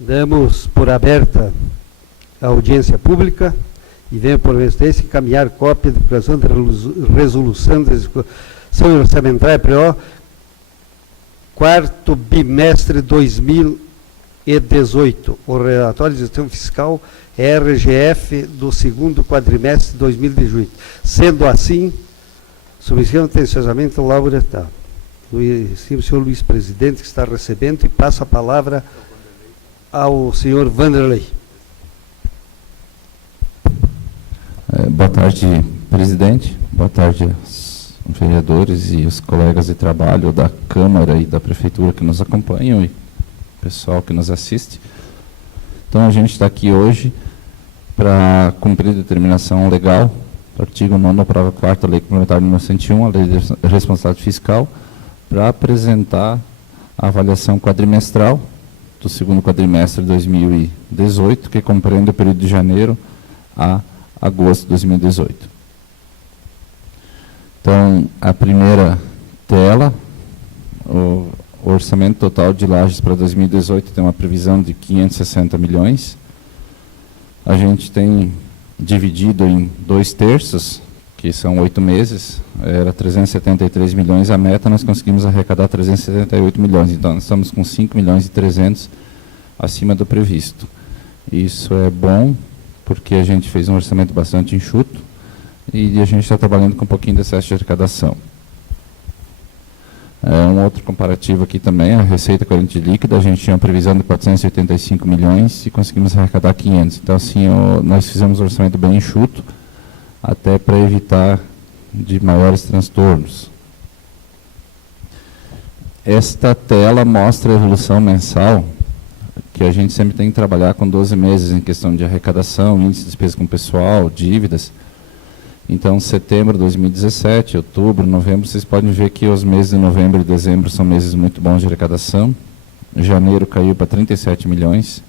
Damos por aberta a audiência pública e venho por extenso encaminhar cópia de procuração de resolução da execução orçamentária PRO quarto bimestre 2018, o relatório de gestão fiscal RGF do segundo quadrimestre de 2018. Sendo assim, subscrevo atenciosamente o laureado. O senhor Luiz Presidente, que está recebendo, e passo a palavra ao senhor Vanderlei. Boa tarde, presidente. Boa tarde aos vereadores e os colegas de trabalho da Câmara e da Prefeitura que nos acompanham e pessoal que nos assiste. Então, a gente está aqui hoje para cumprir a determinação legal, artigo 9º, prova 4ª, Lei Complementar número 101, a Lei de Responsabilidade Fiscal, para apresentar a avaliação quadrimestral do segundo quadrimestre de 2018, que compreende o período de janeiro a agosto de 2018. Então, a primeira tela, o orçamento total de Lages para 2018 tem uma previsão de 560 milhões. A gente tem dividido em 2/3, que são 8 meses, era 373 milhões a meta, nós conseguimos arrecadar 378 milhões, então nós estamos com 5 milhões e 300 acima do previsto. Isso é bom, porque a gente fez um orçamento bastante enxuto e a gente está trabalhando com um pouquinho de excesso de arrecadação. Um outro comparativo aqui também, a receita corrente líquida, a gente tinha uma previsão de 485 milhões e conseguimos arrecadar 500. Então, assim, nós fizemos um orçamento bem enxuto, até para evitar de maiores transtornos. Esta tela mostra a evolução mensal, que a gente sempre tem que trabalhar com 12 meses em questão de arrecadação, índice de despesa com pessoal, dívidas. Então, setembro de 2017, outubro, novembro, vocês podem ver que os meses de novembro e dezembro são meses muito bons de arrecadação. Janeiro caiu para 37 milhões,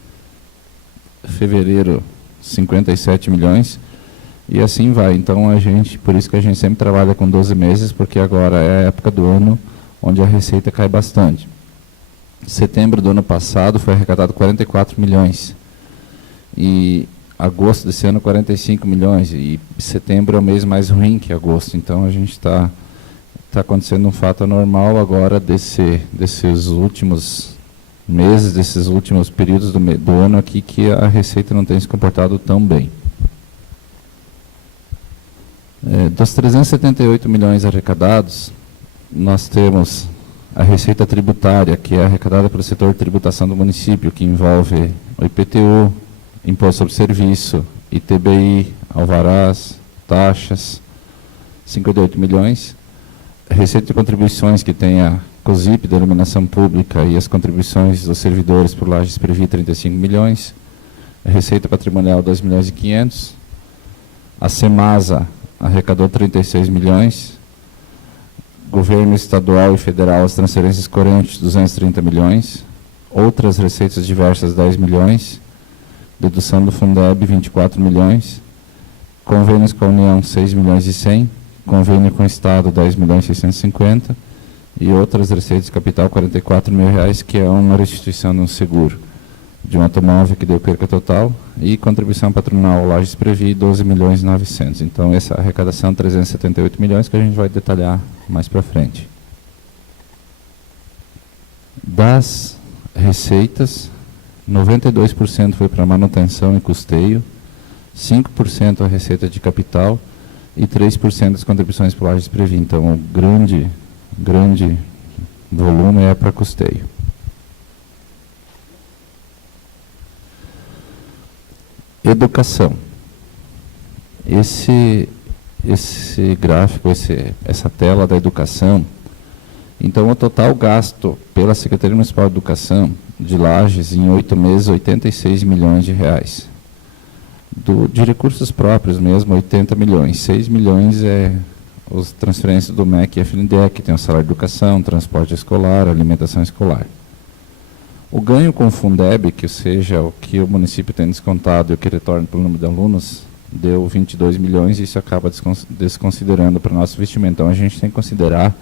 fevereiro 57 milhões, e assim vai. Então, por isso que a gente sempre trabalha com 12 meses, porque agora é a época do ano onde a receita cai bastante. Setembro do ano passado foi arrecadado 44 milhões, e agosto desse ano 45 milhões, e setembro é o mês mais ruim que agosto. Então a gente está acontecendo um fato anormal agora desses últimos meses, desses últimos períodos do ano aqui, que a receita não tem se comportado tão bem. Dos 378 milhões arrecadados, nós temos a receita tributária, que é arrecadada pelo setor de tributação do município, que envolve o IPTU, Imposto sobre Serviço, ITBI, alvarás, taxas, 58 milhões. Receita de contribuições, que tem a COSIP, da iluminação pública, e as contribuições dos servidores por Lages Previ, 35 milhões. Receita patrimonial, 2 milhões e 500. A Semasa arrecadou 36 milhões. Governo estadual e federal, as transferências correntes, 230 milhões. Outras receitas diversas, 10 milhões. Dedução do Fundeb, 24 milhões. Convênios com a União, 6 milhões e 100. Convênio com o Estado, 10 milhões e 650. E outras receitas de capital, 44 mil reais, que é uma restituição de um seguro de um automóvel que deu perca total. E contribuição patronal Lages Previ, 12 milhões e 900. Então, essa arrecadação, 378 milhões, que a gente vai detalhar mais para frente. Das receitas, 92% foi para manutenção e custeio, 5% a receita de capital e 3% das contribuições para o Lages Previ. Então, o grande volume é para custeio. Educação. Esse gráfico, essa tela da educação, então o total gasto pela Secretaria Municipal de Educação de Lages em 8 meses, 86 milhões de reais. De recursos próprios mesmo, 80 milhões. 6 milhões é as transferências do MEC e FNDE, que tem o salário de educação, transporte escolar, alimentação escolar. O ganho com o Fundeb, que seja o que o município tem descontado e o que retorna pelo número de alunos, deu 22 milhões e isso acaba desconsiderando para o nosso investimento. Então, a gente tem que considerar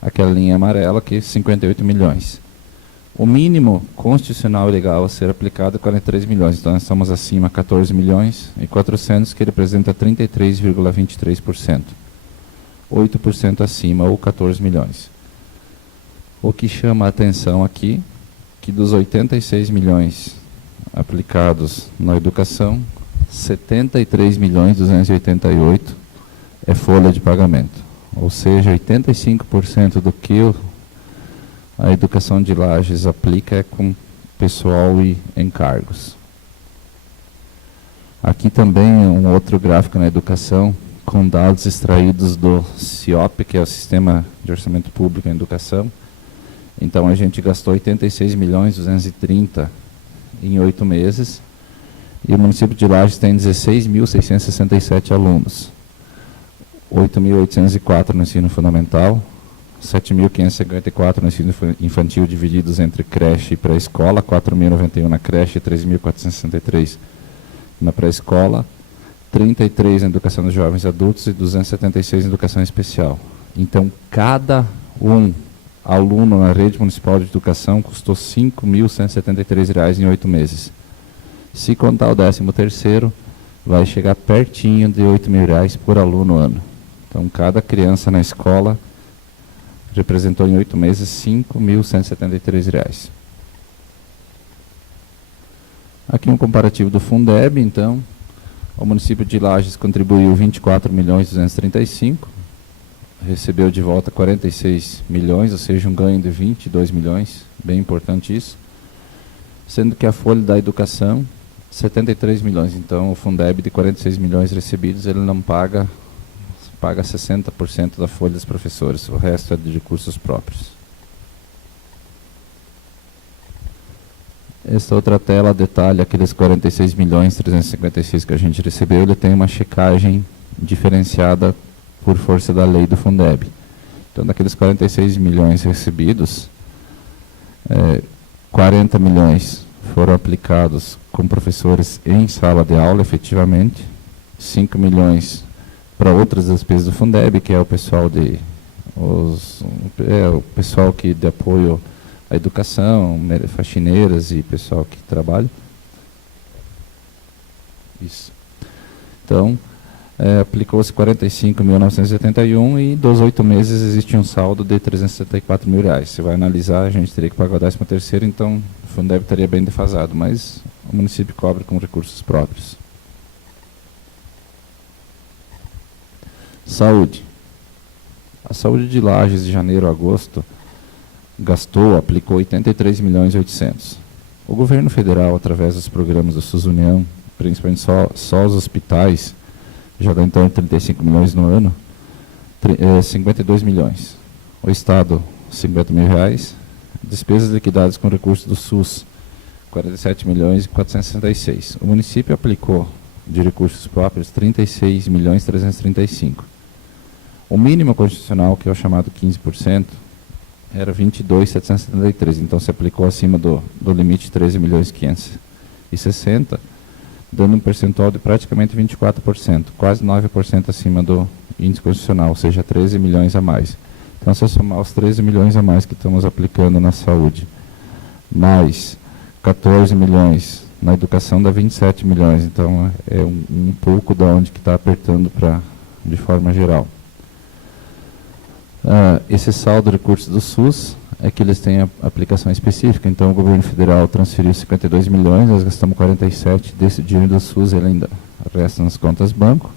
aquela linha amarela, que é 58 milhões. O mínimo constitucional e legal a ser aplicado é 43 milhões. Então, nós estamos acima 14 milhões e 400, que representa 33,23%. 8% acima, ou 14 milhões. O que chama a atenção aqui, que dos 86 milhões aplicados na educação, 73 milhões 288 é folha de pagamento. Ou seja, 85% do que a educação de Lages aplica é com pessoal e encargos. Aqui também é um outro gráfico na educação, com dados extraídos do CIOP, que é o Sistema de Orçamento Público em Educação. Então, a gente gastou 86 milhões 230 em 8 meses, e o município de Lages tem 16.667 alunos, 8.804 no ensino fundamental, 7.554 no ensino infantil, divididos entre creche e pré-escola, 4.091 na creche e 3.463 na pré-escola, 33 na educação dos jovens e adultos e 276 em educação especial. Então, cada aluno na rede municipal de educação custou R$ 5.173 em 8 meses. Se contar o 13º, vai chegar pertinho de R$ 8.000 por aluno ano. Então, cada criança na escola representou em 8 meses R$ 5.173. Aqui um comparativo do Fundeb. Então, o município de Lages contribuiu 24 milhões 235, recebeu de volta 46 milhões, ou seja, um ganho de 22 milhões, bem importante isso, sendo que a folha da educação, 73 milhões. Então, o Fundeb de 46 milhões recebidos, ele não paga 60% da folha dos professores, o resto é de recursos próprios. Esta outra tela detalha aqueles 46 milhões 356 que a gente recebeu, ele tem uma checagem diferenciada por força da lei do Fundeb. Então, daqueles 46 milhões recebidos, 40 milhões foram aplicados com professores em sala de aula, efetivamente, 5 milhões para outras despesas do Fundeb, que é o pessoal o pessoal que de apoio à educação, faxineiras e pessoal que trabalha. Isso. Então, aplicou-se 45.971 e dos 8 meses existe um saldo de R$ 374 mil. Se vai analisar, a gente teria que pagar o 13º, então o Fundeb estaria bem defasado, mas o município cobre com recursos próprios. Saúde. A saúde de Lages, de janeiro a agosto, aplicou 83 milhões e 800. O governo federal, através dos programas do SUS União, principalmente só os hospitais, já dá então 35 milhões no ano, 52 milhões. O Estado, 50 mil reais. Despesas liquidadas com recursos do SUS, 47 milhões e 466. O município aplicou de recursos próprios 36 milhões 335. O mínimo constitucional, que é o chamado 15%, era 22.773. Então, se aplicou acima do limite 13 milhões 560, dando um percentual de praticamente 24%, quase 9% acima do índice constitucional, ou seja, 13 milhões a mais. Então, se eu somar os 13 milhões a mais que estamos aplicando na saúde, mais 14 milhões na educação, dá 27 milhões. Então, é um pouco da onde que está apertando de forma geral. Esse saldo de recursos do SUS é que eles têm a aplicação específica. Então, o governo federal transferiu 52 milhões, nós gastamos 47 desse dinheiro do SUS, ele ainda resta nas contas banco.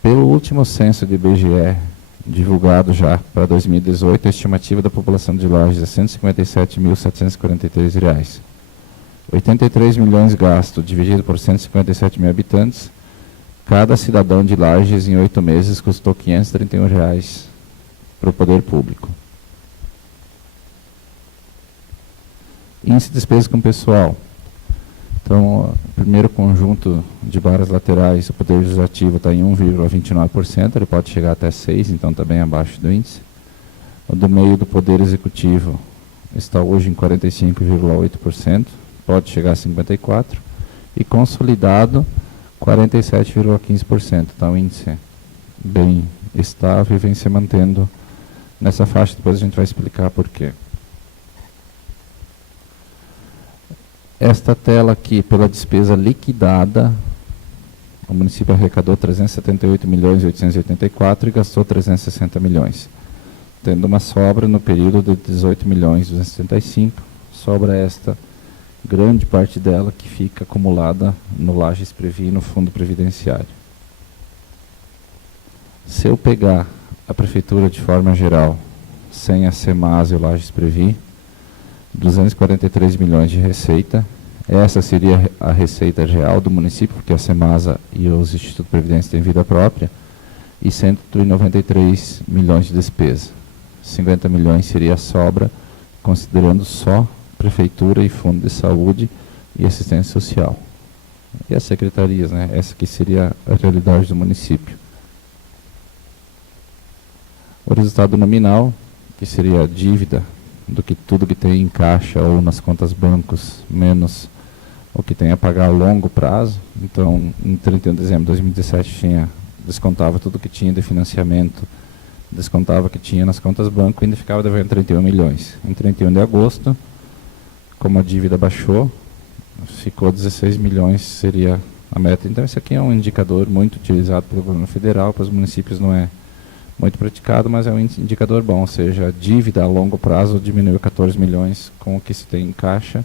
Pelo último censo de IBGE, divulgado já para 2018, a estimativa da população de Lages é R$ 157.743. 83 milhões gasto, dividido por 157 mil habitantes, cada cidadão de Lages, em 8 meses, custou R$ 531 para o poder público. Índice de despesas com pessoal. Então, o primeiro conjunto de barras laterais, o poder legislativo está em 1,29%, ele pode chegar até 6%, então está bem abaixo do índice. O do meio do poder executivo está hoje em 45,8%, pode chegar a 54%, e consolidado 47,15%. Então, o índice bem estável e vem se mantendo nessa faixa. Depois a gente vai explicar por quê. Esta tela aqui, pela despesa liquidada, o município arrecadou 378.884 e gastou 360 milhões, tendo uma sobra no período de 18.275. Sobra esta grande parte dela que fica acumulada no Lages Previ e no Fundo Previdenciário. Se eu pegar a Prefeitura de forma geral, sem a SEMAS e o Lages Previ, 243 milhões de receita. Essa seria a receita real do município, porque a SEMASA e os Institutos de Previdência têm vida própria, e 193 milhões de despesa. 50 milhões seria a sobra, considerando só Prefeitura e Fundo de Saúde e Assistência Social. E as secretarias, né? Essa aqui seria a realidade do município. O resultado nominal, que seria a dívida do que tudo que tem em caixa ou nas contas bancos, menos o que tem a pagar a longo prazo. Então, em 31 de dezembro de 2017, descontava tudo que tinha de financiamento, descontava o que tinha nas contas bancos e ainda ficava devendo 31 milhões. Em 31 de agosto, como a dívida baixou, ficou 16 milhões, seria a meta. Então, esse aqui é um indicador muito utilizado pelo governo federal, para os municípios não é muito praticado, mas é um indicador bom, ou seja, a dívida a longo prazo diminuiu 14 milhões com o que se tem em caixa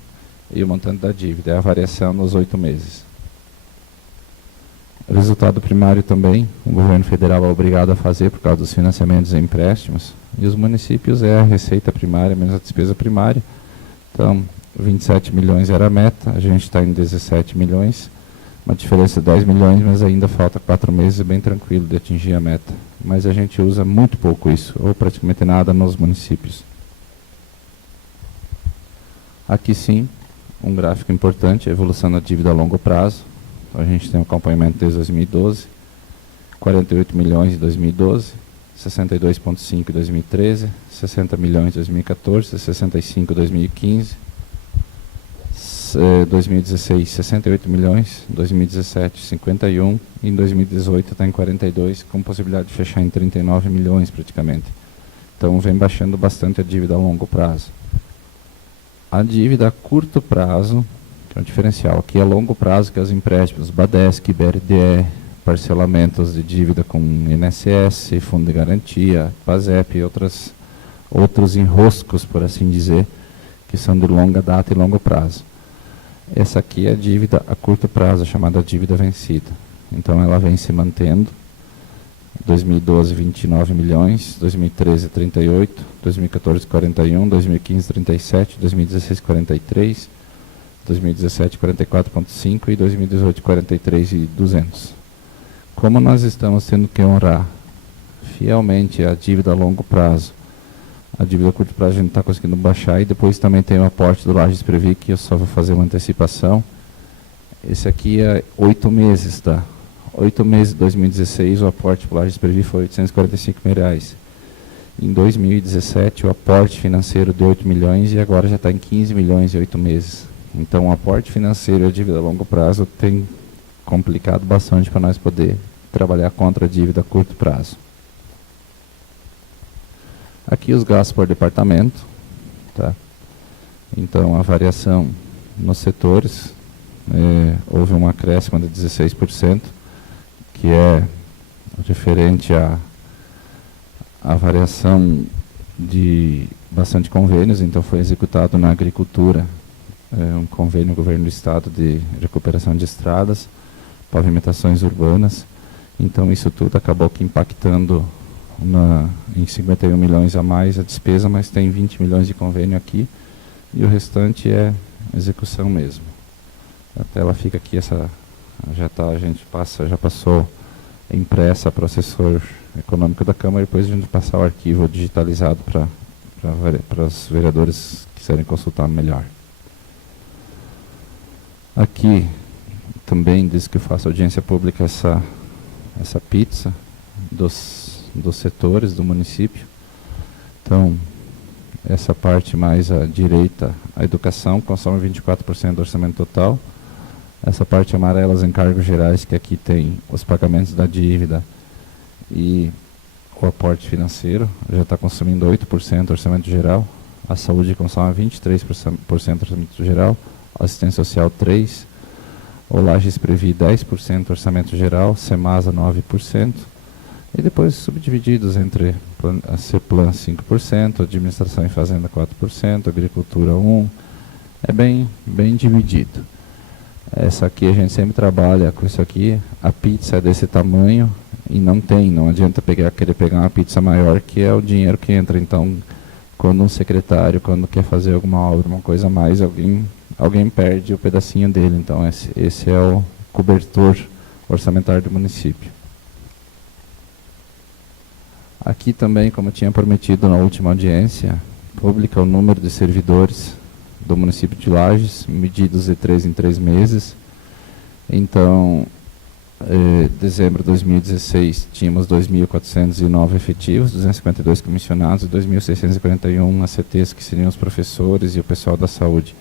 e o montante da dívida, é a variação nos 8 meses. O resultado primário também, o governo federal é obrigado a fazer por causa dos financiamentos e empréstimos, e os municípios é a receita primária menos a despesa primária. Então, 27 milhões era a meta, a gente está em 17 milhões, uma diferença de 10 milhões, mas ainda falta 4 meses, bem tranquilo de atingir a meta. Mas a gente usa muito pouco isso, ou praticamente nada nos municípios. Aqui sim, um gráfico importante, a evolução da dívida a longo prazo. Então, a gente tem um acompanhamento desde 2012, 48 milhões em 2012, 62,5 em 2013, 60 milhões em 2014, 65 em 2015, 2016, 68 milhões, 2017, 51, e em 2018 está em 42, com possibilidade de fechar em 39 milhões praticamente. Então vem baixando bastante a dívida a longo prazo. A dívida a curto prazo, que é o diferencial, aqui a longo prazo, que é os empréstimos, Badesc, BRDE, parcelamentos de dívida com INSS, Fundo de Garantia, PASEP e outros enroscos, por assim dizer, que são de longa data e longo prazo. Essa aqui é a dívida a curto prazo, chamada dívida vencida. Então ela vem se mantendo. 2012, 29 milhões, 2013, 38, 2014, 41, 2015, 37, 2016, 43, 2017, 44,5 e 2018, 43,200. Como nós estamos tendo que honrar fielmente a dívida a longo prazo, a dívida a curto prazo a gente está conseguindo baixar, e depois também tem o aporte do Lages Previ, que eu só vou fazer uma antecipação. Esse aqui é 8 meses, tá? 8 meses de 2016, o aporte para o Lages Previ foi R$845 mil. Em 2017, o aporte financeiro de 8 milhões e agora já está em 15 milhões em 8 meses. Então, o aporte financeiro e a dívida a longo prazo tem complicado bastante para nós poder trabalhar contra a dívida a curto prazo. Aqui os gastos por departamento, tá? Então a variação nos setores, houve um acréscimo de 16%, que é referente à variação de bastante convênios. Então foi executado na agricultura um convênio do governo do estado de recuperação de estradas, pavimentações urbanas. Então isso tudo acabou que impactando em 51 milhões a mais a despesa, mas tem 20 milhões de convênio aqui, e o restante é execução mesmo. A tela fica aqui, já passou impressa para o assessor econômico da Câmara, e depois a gente passar o arquivo digitalizado para os vereadores que quiserem consultar melhor. Aqui também diz que eu faço audiência pública essa pizza dos setores do município. Então, essa parte mais à direita, a educação, consome 24% do orçamento total. Essa parte amarela, os encargos gerais, que aqui tem os pagamentos da dívida e o aporte financeiro, já está consumindo 8% do orçamento geral. A saúde consome 23% do orçamento geral. assistência social 3%, o Lages Previ 10% orçamento geral, Semasa 9%, e depois subdivididos entre a CEPLAN 5%, administração e fazenda 4%, agricultura 1%, é bem dividido. Essa aqui a gente sempre trabalha com isso aqui, a pizza é desse tamanho e não adianta querer pegar uma pizza maior, que é o dinheiro que entra. Então, quando um secretário, quando quer fazer alguma obra, uma coisa a mais, alguém perde o pedacinho dele. Então, esse é o cobertor orçamentário do município. Aqui também, como tinha prometido na última audiência pública, o número de servidores do município de Lages, medidos de 3 em 3 meses. Então, dezembro de 2016, tínhamos 2.409 efetivos, 252 comissionados e 2.641 ACTs, que seriam os professores e o pessoal da saúde.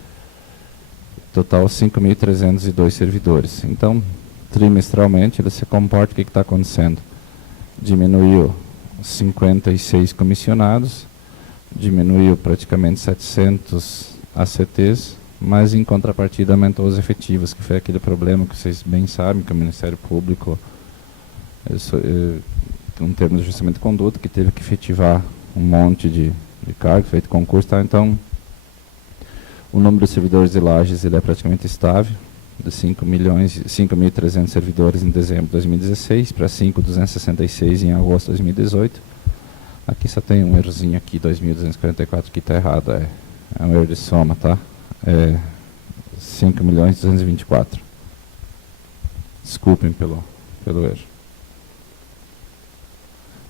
Total, 5.302 servidores. Então, trimestralmente, ele se comporta, o que está acontecendo? Diminuiu 56 comissionados, diminuiu praticamente 700 ACTs, mas em contrapartida aumentou os efetivos, que foi aquele problema que vocês bem sabem, que o Ministério Público, em termos de ajustamento de conduta, que teve que efetivar um monte de cargos, feito concurso, tá? Então, o número de servidores de Lages ele é praticamente estável, de 5.300 servidores em dezembro de 2016 para 5.266 em agosto de 2018. Aqui só tem um errozinho aqui, 2.244, que está errado, é um erro de soma, tá? 5.224. Desculpem pelo erro.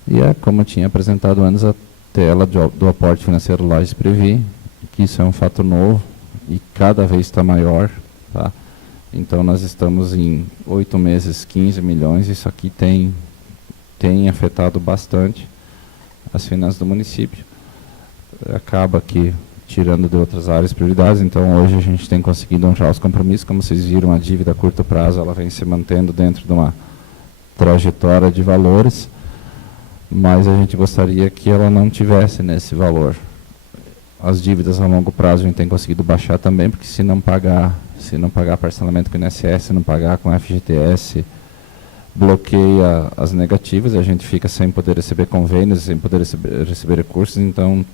E como eu tinha apresentado antes, a tela do aporte financeiro Lages Previ, que isso é um fato novo e cada vez está maior, tá? Então, nós estamos em 8 meses, 15 milhões, isso aqui tem afetado bastante as finanças do município. Acaba que, tirando de outras áreas prioridades, então hoje a gente tem conseguido honrar os compromissos. Como vocês viram, a dívida a curto prazo ela vem se mantendo dentro de uma trajetória de valores, mas a gente gostaria que ela não tivesse nesse valor. As dívidas a longo prazo a gente tem conseguido baixar também, porque se não pagar parcelamento com o INSS, se não pagar com o FGTS, bloqueia as negativas e a gente fica sem poder receber convênios, sem poder receber recursos. Então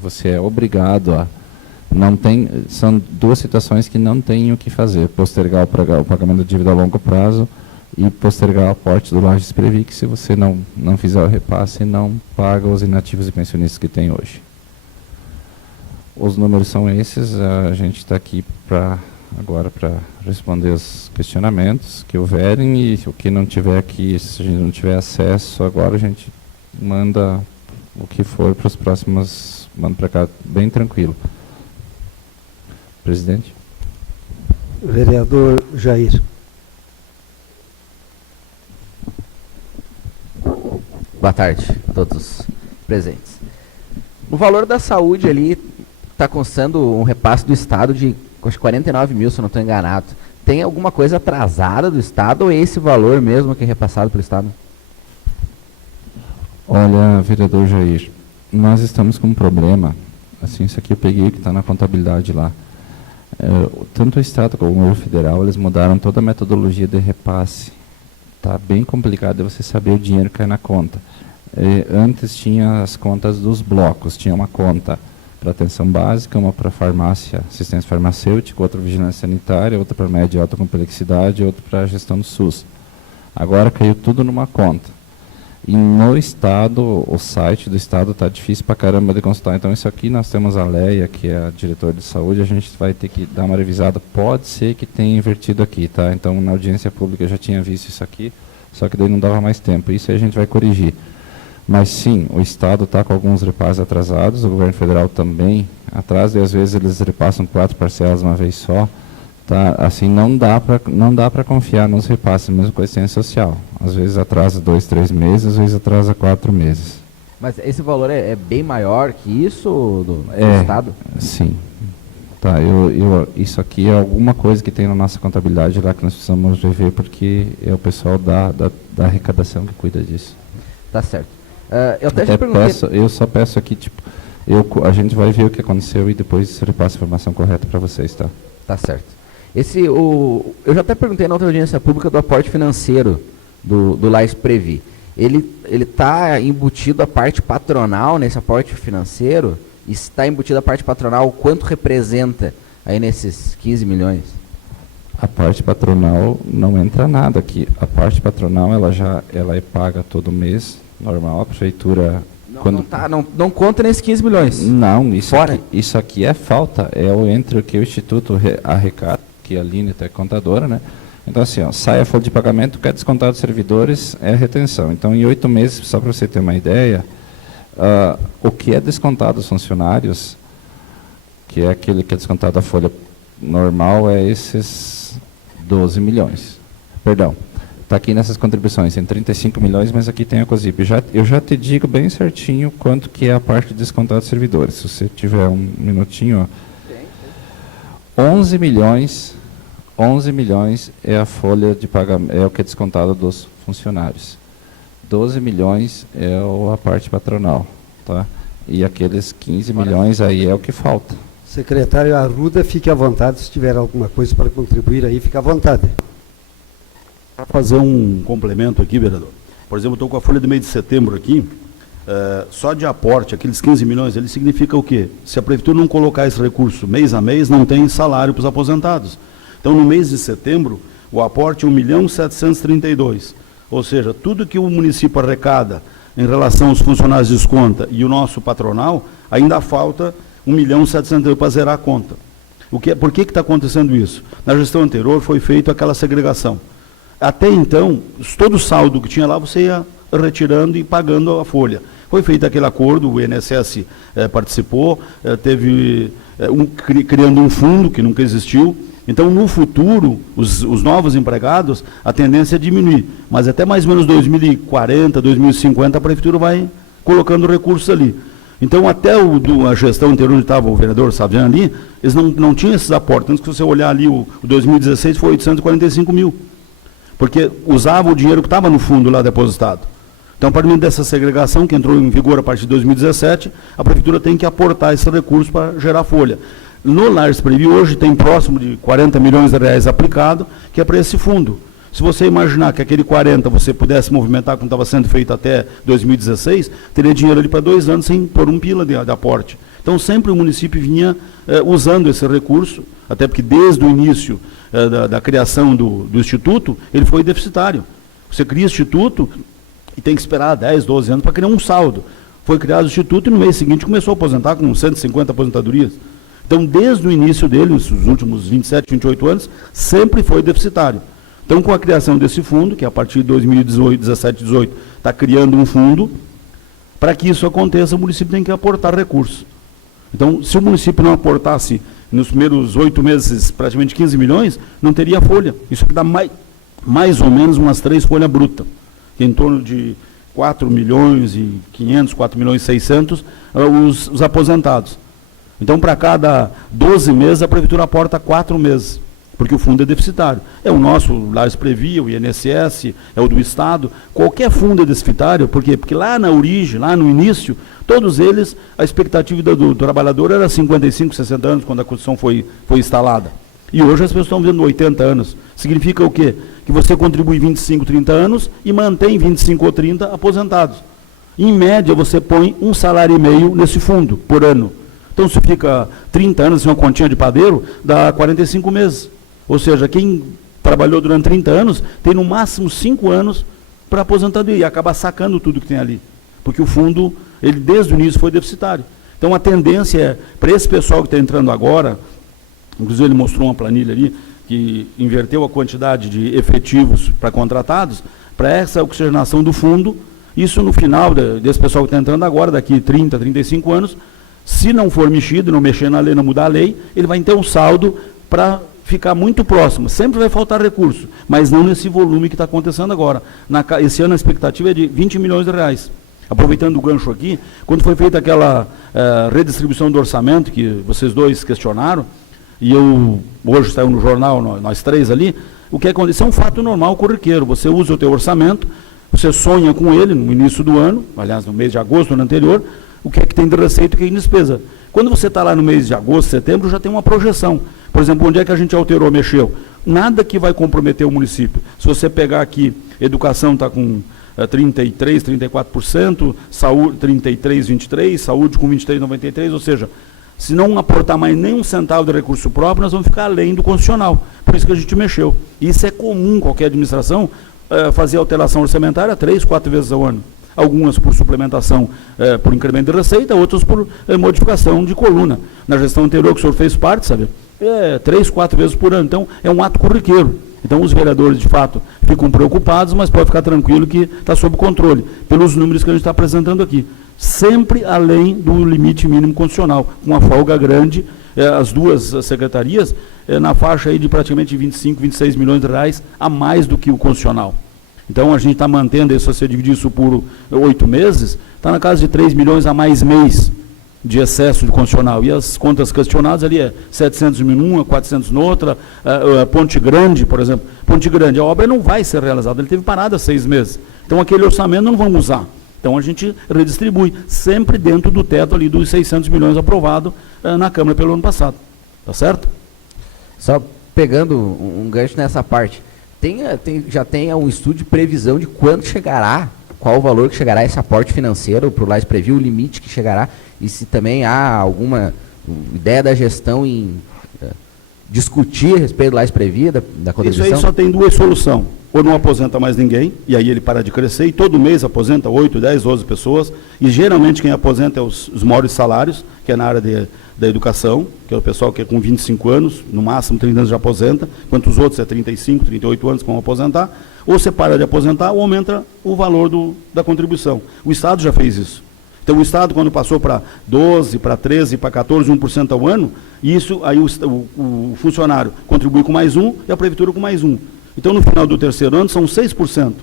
você é obrigado a... São duas situações que não tem o que fazer: postergar o pagamento da dívida a longo prazo e postergar o aporte do Lages Previ, que se você não fizer o repasse, não paga os inativos e pensionistas que tem hoje. Os números são esses, a gente está aqui agora para responder os questionamentos que houverem, e o que não tiver aqui, se a gente não tiver acesso, agora a gente manda o que for para os próximos, manda para cá, bem tranquilo. Presidente. Vereador Jair. Boa tarde a todos presentes. No valor da saúde ali, está constando um repasse do Estado de 49 mil, se eu não estou enganado. Tem alguma coisa atrasada do Estado ou é esse valor mesmo que é repassado pelo Estado? Olha, vereador Jair, nós estamos com um problema, assim, isso aqui eu peguei que está na contabilidade lá. Tanto o Estado como o Federal, eles mudaram toda a metodologia de repasse. Está bem complicado de você saber o dinheiro que cai na conta. Antes tinha as contas dos blocos, tinha uma conta para atenção básica, uma para farmácia, assistência farmacêutica, outra para vigilância sanitária, outra para média e alta complexidade, outra para gestão do SUS. Agora caiu tudo numa conta. E no Estado, o site do Estado está difícil para caramba de consultar. Então, isso aqui nós temos a Leia, que é a diretora de saúde, a gente vai ter que dar uma revisada. Pode ser que tenha invertido aqui, tá? Então, na audiência pública eu já tinha visto isso aqui, só que daí não dava mais tempo. Isso aí a gente vai corrigir. Mas sim, o Estado está com alguns repasses atrasados, o governo federal também atrasa, e às vezes eles repassam 4 parcelas uma vez só. Tá? Assim, não dá para confiar nos repasses, mesmo com a assistência social. Às vezes atrasa 2, 3 meses, às vezes atrasa 4 meses. Mas esse valor é bem maior que isso do Estado? Sim. Tá, isso aqui é alguma coisa que tem na nossa contabilidade lá que nós precisamos rever, porque é o pessoal da arrecadação que cuida disso. Tá certo. Eu até te perguntei... Eu só peço aqui, tipo, a gente vai ver o que aconteceu e depois repassa a informação correta para vocês, tá? Tá certo. Eu já até perguntei na outra audiência pública do aporte financeiro do Lars Previ. Ele está embutido a parte patronal nesse aporte financeiro? E se está embutida a parte patronal, quanto representa aí nesses 15 milhões? A parte patronal não entra nada aqui. A parte patronal ela é paga todo mês, normal, a prefeitura... Não conta nesses 15 milhões? Não, Fora. Isso aqui é falta, entre o que o Instituto arrecada, que a Aline é contadora, né? Então, assim, sai a folha de pagamento, que é descontado dos servidores, é retenção. Então, em 8 meses, só para você ter uma ideia, o que é descontado dos funcionários, que é aquele que é descontado da folha normal, é esses 12 milhões. Perdão, está aqui nessas contribuições, tem 35 milhões, mas aqui tem a COSIP. Eu já te digo bem certinho quanto que é a parte de descontado dos servidores. Se você tiver um minutinho, 11 milhões é a folha de pagamento, é o que é descontado dos funcionários. 12 milhões é a parte patronal, tá? E aqueles 15 milhões aí é o que falta. Secretário Arruda, fique à vontade, se tiver alguma coisa para contribuir aí, fique à vontade. Para fazer um complemento aqui, vereador. Por exemplo, eu estou com a folha do mês de setembro aqui, só de aporte, aqueles 15 milhões, ele significa o quê? Se a prefeitura não colocar esse recurso mês a mês, não tem salário para os aposentados. Então, no mês de setembro, o aporte é 1.732.000. Ou seja, tudo que o município arrecada em relação aos funcionários de desconta e o nosso patronal, ainda falta 1.732.000 para zerar a conta. Por que está acontecendo isso? Na gestão anterior foi feita aquela segregação. Até então, todo o saldo que tinha lá, você ia retirando e pagando a folha. Foi feito aquele acordo, o INSS participou, criando um fundo que nunca existiu. Então, no futuro, os novos empregados, a tendência é diminuir. Mas até mais ou menos 2040, 2050, a prefeitura vai colocando recursos ali. Então, até a gestão anterior, onde estava o vereador Saviano ali, eles não tinham esses aportes. Tanto que se você olhar ali, o 2016 foi 845 mil. Porque usava o dinheiro que estava no fundo lá depositado. Então, a partir dessa segregação, que entrou em vigor a partir de 2017, a prefeitura tem que aportar esse recurso para gerar folha. No Lars Previ, hoje tem próximo de 40 milhões de reais aplicado, que é para esse fundo. Se você imaginar que aquele 40 você pudesse movimentar como estava sendo feito até 2016, teria dinheiro ali para 2 anos sem pôr um pila de aporte. Então, sempre o município vinha usando esse recurso, até porque desde o início da criação do Instituto, ele foi deficitário. Você cria o Instituto e tem que esperar 10, 12 anos para criar um saldo. Foi criado o Instituto e no mês seguinte começou a aposentar com 150 aposentadorias. Então, desde o início dele, nos últimos 27, 28 anos, sempre foi deficitário. Então, com a criação desse fundo, que a partir de 2018, 17, 18, está criando um fundo, para que isso aconteça, o município tem que aportar recursos. Então, se o município não aportasse, nos primeiros 8 meses, praticamente 15 milhões, não teria folha. Isso aqui dá mais ou menos umas 3 folhas brutas, em torno de 4 milhões e 500, 4 milhões e 600, os aposentados. Então, para cada 12 meses, a prefeitura aporta 4 meses, porque o fundo é deficitário. É o nosso, o Lars Previ, o INSS, é o do Estado, qualquer fundo é deficitário, por quê? Porque lá na origem, lá no início, todos eles, a expectativa do trabalhador era 55, 60 anos, quando a Constituição foi instalada. E hoje as pessoas estão vivendo 80 anos. Significa o quê? Que você contribui 25, 30 anos e mantém 25 ou 30 aposentados. Em média, você põe 1,5 salário nesse fundo, por ano. Então, se fica 30 anos, se uma continha de padeiro, dá 45 meses. Ou seja, quem trabalhou durante 30 anos, tem no máximo 5 anos para aposentadoria, e acaba sacando tudo que tem ali. Porque o fundo, ele desde o início foi deficitário. Então, a tendência é, para esse pessoal que está entrando agora, inclusive ele mostrou uma planilha ali, que inverteu a quantidade de efetivos para contratados, para essa oxigenação do fundo, isso no final desse pessoal que está entrando agora, daqui 30, 35 anos, se não for mexido, não mexer na lei, não mudar a lei, ele vai ter um saldo para ficar muito próximo. Sempre vai faltar recurso, mas não nesse volume que está acontecendo agora. Esse ano a expectativa é de 20 milhões de reais. Aproveitando o gancho aqui, quando foi feita aquela redistribuição do orçamento, que vocês dois questionaram, e hoje saiu no jornal, nós três ali, o que acontece é um fato normal, corriqueiro. Você usa o teu orçamento, você sonha com ele no início do ano, aliás, no mês de agosto, no ano anterior, o que é que tem de receita e o que é de despesa. Quando você está lá no mês de agosto, setembro, já tem uma projeção. Por exemplo, onde é que a gente alterou, mexeu? Nada que vai comprometer o município. Se você pegar aqui, educação está com 33%, 34%, saúde 33%, 23%, saúde com 23%, 93%, ou seja, se não aportar mais nem um centavo de recurso próprio, nós vamos ficar além do constitucional. Por isso que a gente mexeu. Isso é comum, qualquer administração, fazer alteração orçamentária 3, 4 vezes ao ano. Algumas por suplementação, por incremento de receita, outras por modificação de coluna. Na gestão anterior que o senhor fez parte, sabe? 3, 4 vezes por ano. Então, é um ato corriqueiro. Então, os vereadores, de fato, ficam preocupados, mas pode ficar tranquilo que está sob controle, pelos números que a gente está apresentando aqui. Sempre além do limite mínimo constitucional, com uma folga grande, as duas secretarias, na faixa aí de praticamente 25, 26 milhões de reais a mais do que o constitucional. Então, a gente está mantendo, se você dividir isso por 8 meses, está na casa de 3 milhões a mais mês de excesso de constitucional. E as contas questionadas ali 700 mil numa, 400 noutra, Ponte Grande, por exemplo. Ponte Grande, a obra não vai ser realizada, ele teve parada 6 meses. Então, aquele orçamento não vamos usar. Então, a gente redistribui, sempre dentro do teto ali dos 600 milhões aprovado na Câmara pelo ano passado. Tá certo? Só pegando um gancho nessa parte, já tem um estudo de previsão de quando chegará, qual o valor que chegará esse aporte financeiro para o Lages Previ, o limite que chegará, e se também há alguma ideia da gestão em discutir a respeito do Lages Previ, da contribuição? Isso aí só tem duas soluções. Ou não aposenta mais ninguém, e aí ele para de crescer, e todo mês aposenta 8, 10, 12 pessoas, e geralmente quem aposenta é os maiores salários, que é na área da educação, que é o pessoal que é com 25 anos, no máximo 30 anos já aposenta, enquanto os outros é 35, 38 anos que vão aposentar, ou você para de aposentar ou aumenta o valor da contribuição. O Estado já fez isso. Então o Estado, quando passou para 12, para 13, para 14, 1% ao ano, isso aí o funcionário contribui com mais 1 e a Prefeitura com mais 1. Então, no final do terceiro ano, são 6%.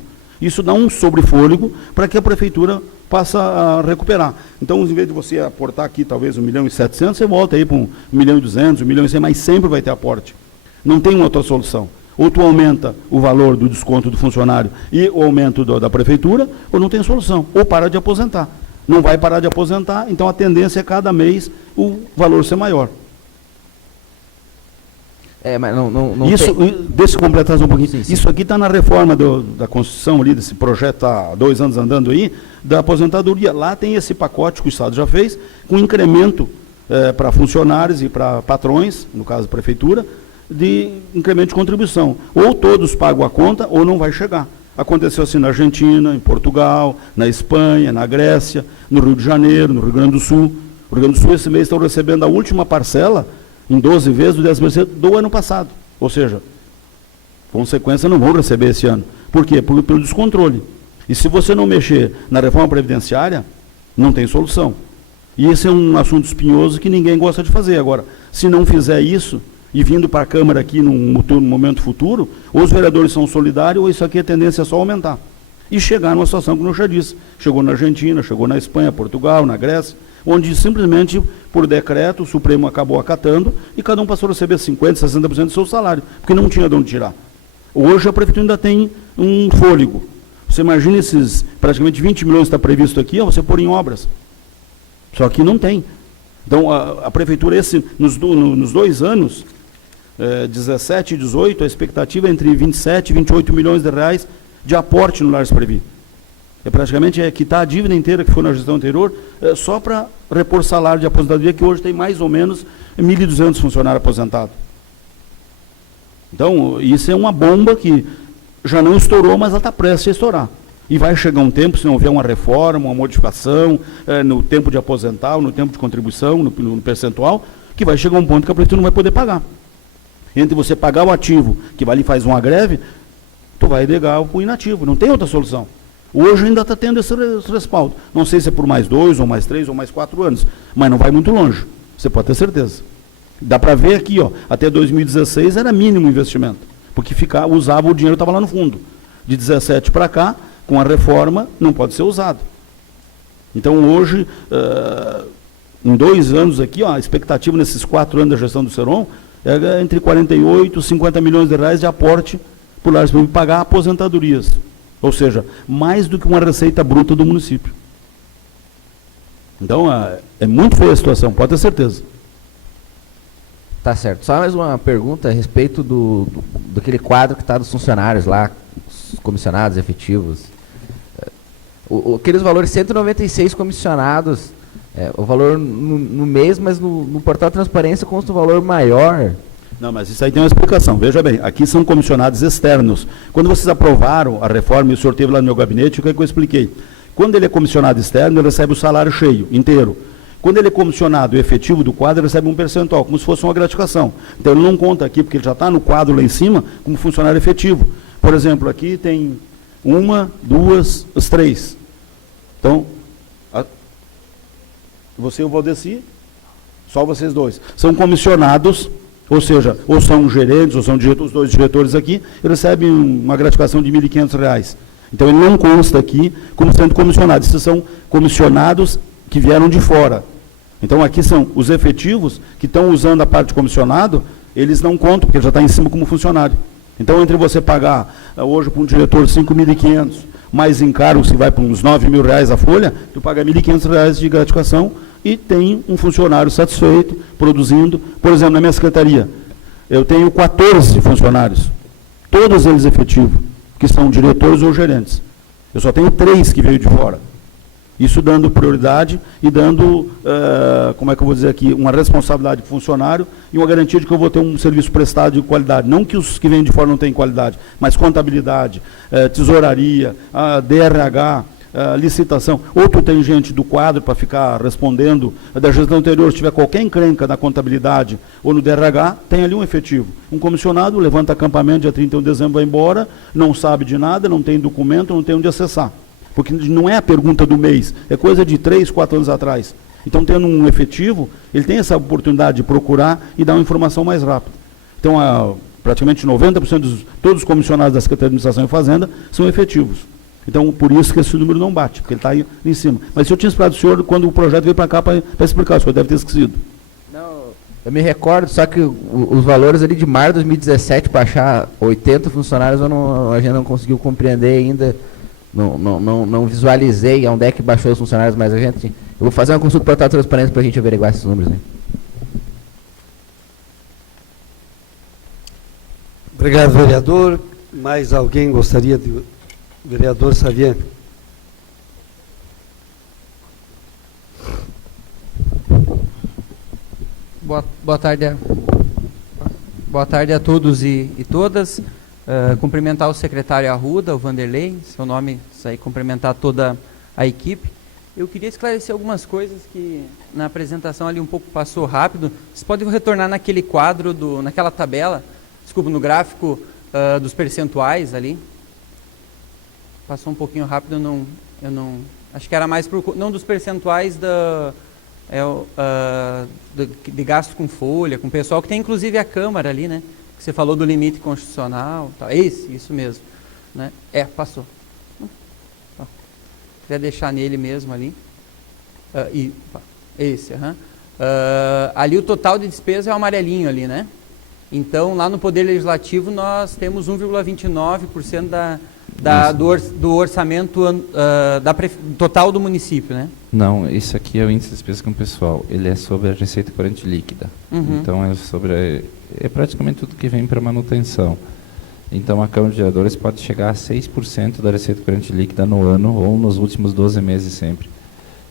Isso dá um sobrefôlego para que a Prefeitura passe a recuperar. Então, em vez de você aportar aqui, talvez 1.700.000, você volta aí para 1.200.000, 1.100.000, mas sempre vai ter aporte. Não tem uma outra solução. Ou tu aumenta o valor do desconto do funcionário e o aumento da Prefeitura, ou não tem solução. Ou para de aposentar. Não vai parar de aposentar, então a tendência é cada mês o valor ser maior. Mas não isso, deixa eu completar só um pouquinho. Sim. Isso aqui está na reforma da Constituição ali, desse projeto há 2 anos andando aí, da aposentadoria. Lá tem esse pacote que o Estado já fez, com incremento para funcionários e para patrões, no caso a Prefeitura, de incremento de contribuição. Ou todos pagam a conta, ou não vai chegar. Aconteceu assim na Argentina, em Portugal, na Espanha, na Grécia, no Rio de Janeiro, no Rio Grande do Sul. O Rio Grande do Sul esse mês estão recebendo a última parcela, em 12 vezes do 10% do ano passado. Ou seja, consequência, não vão receber esse ano. Por quê? Pelo descontrole. E se você não mexer na reforma previdenciária, não tem solução. E esse é um assunto espinhoso que ninguém gosta de fazer. Agora, se não fizer isso, e vindo para a Câmara aqui num momento futuro, ou os vereadores são solidários, ou isso aqui a tendência é só aumentar. E chegar numa situação como eu já disse. Chegou na Argentina, chegou na Espanha, Portugal, na Grécia, onde simplesmente, por decreto, o Supremo acabou acatando e cada um passou a receber 50%, 60% do seu salário, porque não tinha de onde tirar. Hoje a Prefeitura ainda tem um fôlego. Você imagina esses praticamente 20 milhões que está previsto aqui, você pôr em obras. Só que não tem. Então, a Prefeitura, nos 2 anos, 17 e 18, a expectativa é entre 27 e 28 milhões de reais de aporte no Lages Previ. Praticamente quitar a dívida inteira que foi na gestão anterior, só para repor salário de aposentadoria, que hoje tem mais ou menos 1.200 funcionários aposentados. Então, isso é uma bomba que já não estourou, mas ela está prestes a estourar. E vai chegar um tempo, se não houver uma reforma, uma modificação, no tempo de aposentar, no tempo de contribuição, no percentual, que vai chegar um ponto que a Prefeitura não vai poder pagar. Entre você pagar o ativo, que vai ali e faz uma greve, tu vai negar o inativo, não tem outra solução. Hoje ainda está tendo esse respaldo. Não sei se é por mais 2, ou mais 3, ou mais 4 anos, mas não vai muito longe, você pode ter certeza. Dá para ver aqui, até 2016 era mínimo investimento, porque usava o dinheiro que estava lá no fundo. De 17 para cá, com a reforma, não pode ser usado. Então hoje, em 2 anos aqui, a expectativa nesses 4 anos da gestão do Seron é entre 48 e 50 milhões de reais de aporte para o Lages Previ pagar aposentadorias. Ou seja, mais do que uma receita bruta do município. Então, é muito feia a situação, pode ter certeza. Tá certo. Só mais uma pergunta a respeito daquele quadro que está dos funcionários lá, os comissionados efetivos. Aqueles valores, 196 comissionados, o valor no mês, mas no portal de transparência consta um valor maior. Não, mas isso aí tem uma explicação. Veja bem, aqui são comissionados externos. Quando vocês aprovaram a reforma e o senhor esteve lá no meu gabinete, o que eu expliquei? Quando ele é comissionado externo, ele recebe o salário cheio, inteiro. Quando ele é comissionado efetivo do quadro, ele recebe um percentual, como se fosse uma gratificação. Então ele não conta aqui, porque ele já está no quadro lá em cima, como funcionário efetivo. Por exemplo, aqui tem 1, 2, 3. Então, você e o Valdeci, só vocês dois. São comissionados, ou seja, ou são gerentes, ou são os dois diretores aqui, e recebem uma gratificação de R$ 1.500. Então ele não consta aqui como sendo comissionado. Esses são comissionados que vieram de fora. Então aqui são os efetivos que estão usando a parte de comissionado, eles não contam, porque já está em cima como funcionário. Então entre você pagar hoje para um diretor R$ 5.500, mais encargo, se vai para uns R$ 9.000 a folha, tu paga R$ 1.500 de gratificação e tem um funcionário satisfeito, produzindo. Por exemplo, na minha secretaria, eu tenho 14 funcionários, todos eles efetivos, que são diretores ou gerentes. Eu só tenho 3 que veio de fora. Isso dando prioridade e dando, como é que eu vou dizer aqui, uma responsabilidade para o funcionário e uma garantia de que eu vou ter um serviço prestado de qualidade. Não que os que vêm de fora não tenham qualidade, mas contabilidade, tesouraria, DRH, licitação. Ou tu tem gente do quadro para ficar respondendo da gestão anterior, se tiver qualquer encrenca na contabilidade ou no DRH, tem ali um efetivo. Um comissionado levanta acampamento dia 31 de dezembro, vai embora, não sabe de nada, não tem documento, não tem onde acessar. Porque não é a pergunta do mês, é coisa de 3, 4 anos atrás. Então, tendo um efetivo, ele tem essa oportunidade de procurar e dar uma informação mais rápida. Então, praticamente 90% de todos os comissionados da Secretaria de Administração e Fazenda são efetivos. Então, por isso que esse número não bate, porque ele está aí em cima. Mas se eu tinha esperado o senhor, quando o projeto veio para cá, para explicar, o senhor deve ter esquecido. Não, eu me recordo, só que os valores ali de março de 2017, para achar 80 funcionários, a gente não conseguiu compreender ainda. Não visualizei onde é que baixou os funcionários, mas eu vou fazer uma consulta para estar transparente para a gente averiguar esses números. Né? Obrigado, vereador. Mais alguém gostaria de... Vereador Saviano. Boa tarde a todos e todas. Cumprimentar o secretário Arruda, o Vanderlei, seu nome, isso aí, cumprimentar toda a equipe. Eu queria esclarecer algumas coisas que na apresentação ali um pouco passou rápido. Vocês podem retornar naquele quadro, naquela tabela, desculpa, no gráfico dos percentuais ali. Passou um pouquinho rápido, eu não acho que era mais não dos percentuais de gasto com folha, com o pessoal, que tem inclusive a Câmara ali, né? Você falou do limite constitucional, tá? Isso mesmo, né? Passou. Queria deixar nele mesmo ali. Ali o total de despesa é o amarelinho ali, né? Então, lá no Poder Legislativo, nós temos 1,29% do orçamento total do município, né? Não, isso aqui é o índice de despesa com o pessoal. Ele é sobre a receita corrente líquida. Uhum. Então, é praticamente tudo que vem para manutenção. Então, a Câmara de Vereadores pode chegar a 6% da receita corrente líquida no ano ou nos últimos 12 meses sempre.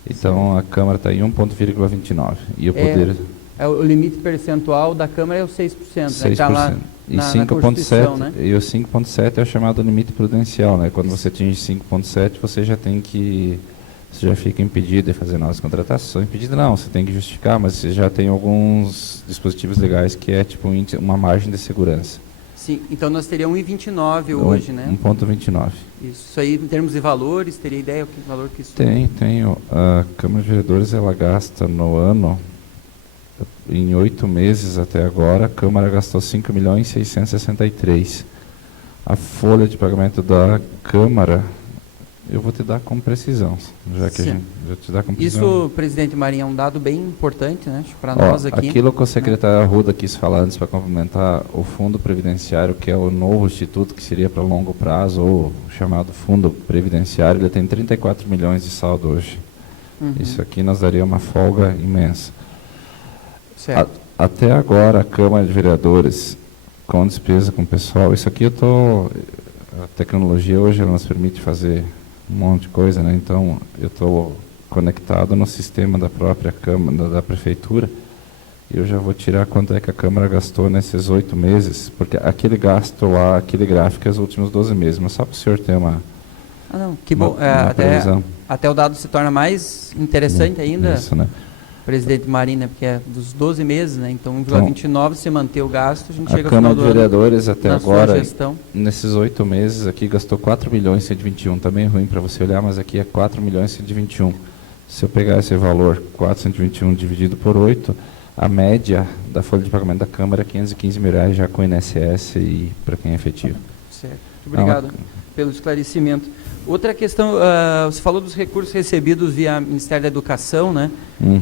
Então, a Câmara está em 1,29%. E o Poder... o limite percentual da Câmara é o 6%. 6%. Né? Tá lá e na 5,7%, né? E o 5,7% é o chamado limite prudencial, né? Quando você atinge 5,7%, você já fica impedido de fazer novas contratações. Impedido não, você tem que justificar, mas você já tem alguns dispositivos legais que é tipo uma margem de segurança. Sim, então nós teríamos 1,29 hoje, né? 1,29. Isso aí, em termos de valores, teria ideia que valor que isso... Tem. A Câmara de Vereadores, ela gasta no ano, em 8 meses até agora, a Câmara gastou 5.663.000. A folha de pagamento da Câmara, eu vou te dar com precisão, já que a gente já te dá com precisão. Isso, presidente Marinho, é um dado bem importante, né, para nós aqui. Aquilo que o secretário Arruda quis falar antes para complementar, o Fundo Previdenciário, que é o novo instituto que seria para longo prazo, ou chamado Fundo Previdenciário, ele tem 34 milhões de saldo hoje. Isso aqui nos daria uma folga imensa. Certo. Até agora, a Câmara de Vereadores, com despesa com o pessoal, isso aqui a tecnologia hoje ela nos permite fazer um monte de coisa, né? Então, eu estou conectado no sistema da própria Câmara, da Prefeitura, e eu já vou tirar quanto é que a Câmara gastou nesses 8 meses, porque aquele gasto lá, aquele gráfico é os últimos 12 meses, mas só para o senhor ter uma... Não, que bom. uma previsão. Até o dado se torna mais interessante ainda, Isso, né? presidente Marina, porque é dos 12 meses, né? Então, 1,29, se manter o gasto, a gente chega A ao final Câmara do de ano. Vereadores até na sua agora, gestão. nesses 8 meses aqui, gastou 4.121.000, também é ruim para você olhar, mas aqui é 4.121.000. Se eu pegar esse valor, 421 dividido por 8, a média da folha de pagamento da Câmara é R$515.000 já com INSS e para quem é efetivo. Certo. Muito obrigado pelo esclarecimento. Outra questão, você falou dos recursos recebidos via Ministério da Educação, né? Uhum.